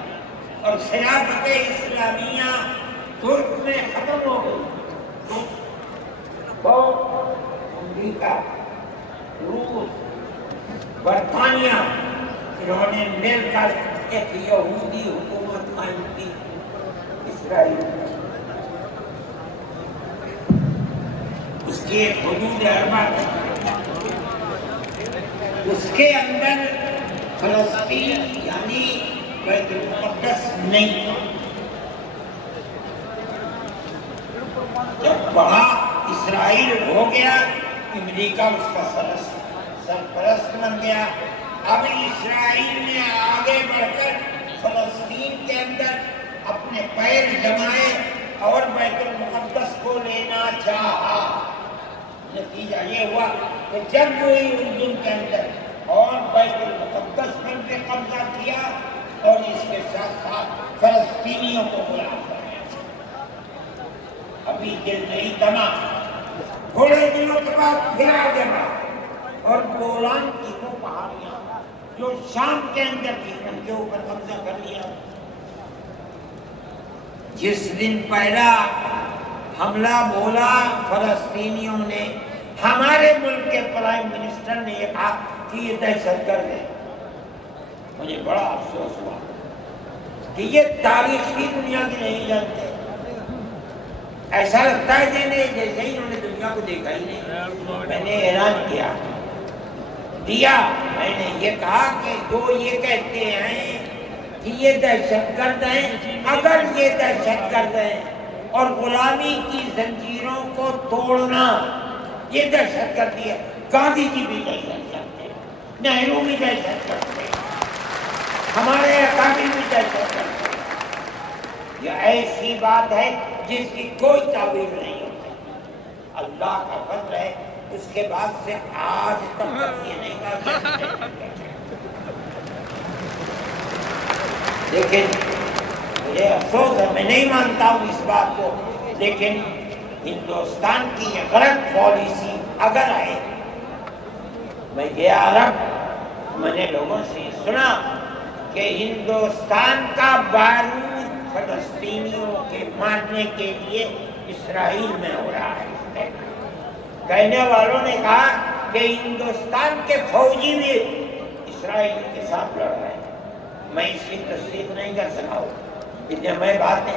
اور خلافت اسلامیہ ترک میں ختم ہو گئی تو امریکہ, روس, برطانیہ انہوں نے مل کر ایک یہودی حکومت قائم کی اسرائیل. اس کی ایک حدود اربع ہے, اس کے اندر فلسطین یعنی بیت المقدس نہیں تھا. جب بڑا اسرائیل ہو گیا امریکہ اس کا سرپرست بن گیا. اب اسرائیل نے آگے بڑھ کر فلسطین کے اندر اپنے پیر جمائے اور بیت المقدس کو لینا چاہا. نتیجہ یہ ہوا کہ جنگ ہوئی اردن کے اندر اور بیت المقدس پر بھی قبضہ کیا اور اس کے ساتھ ساتھ فلسطینیوں کو غلام بنایا. ابھی دل نہیں تما, تھوڑے دنوں کے بعد پھر آگے بڑھا اور گولان کی وہ پہاڑیاں جو شام کے اندر تھی ان کے اوپر قبضہ کر لیا. جس دن پہلا حملہ بولا فلسطینیوں نے, ہمارے ملک کے پرائم منسٹر نے یہ کہا کہ یہ دہشت گرد ہے. مجھے بڑا افسوس ہوا کہ یہ تاریخ کی دنیا کی نہیں جانتے. ایسا لگتا ہے جیسے ہی انہوں نے دنیا کو دیکھا ہی نہیں. میں نے اعلان دیا میں نے یہ کہا کہ جو یہ کہتے ہیں کہ یہ دہشت گرد ہیں, اگر یہ دہشت گرد ہیں اور غلامی کی زنجیروں کو توڑنا یہ دہشت گردی ہے, گاندھی جی بھی دہشت گرد تھے, نہرو بھی دہشت گرد تھے, ہمارے اکابر بھی دہشت گرد تھے. یہ ایسی بات ہے جس کی کوئی تعبیر نہیں ہوتی. اللہ کا فضل ہے اس کے بعد سے آج تک یہ نہیں کہا. لیکن مجھے افسوس ہے, میں نہیں مانتا ہوں اس بات کو, لیکن ہندوستان کی یہ غلط پالیسی اگر آئے. میں گیا عرب, میں نے لوگوں سے سنا کہ ہندوستان کا بارود فلسطینیوں کے مارنے کے لیے اسرائیل میں ہو رہا ہے. کہنے والوں نے کہا کہ ہندوستان کے فوجی بھی اسرائیل کے ساتھ لڑ رہے ہیں. میں اس کی تصدیق نہیں کر سکا ہوں, اتنے میں بات ہے.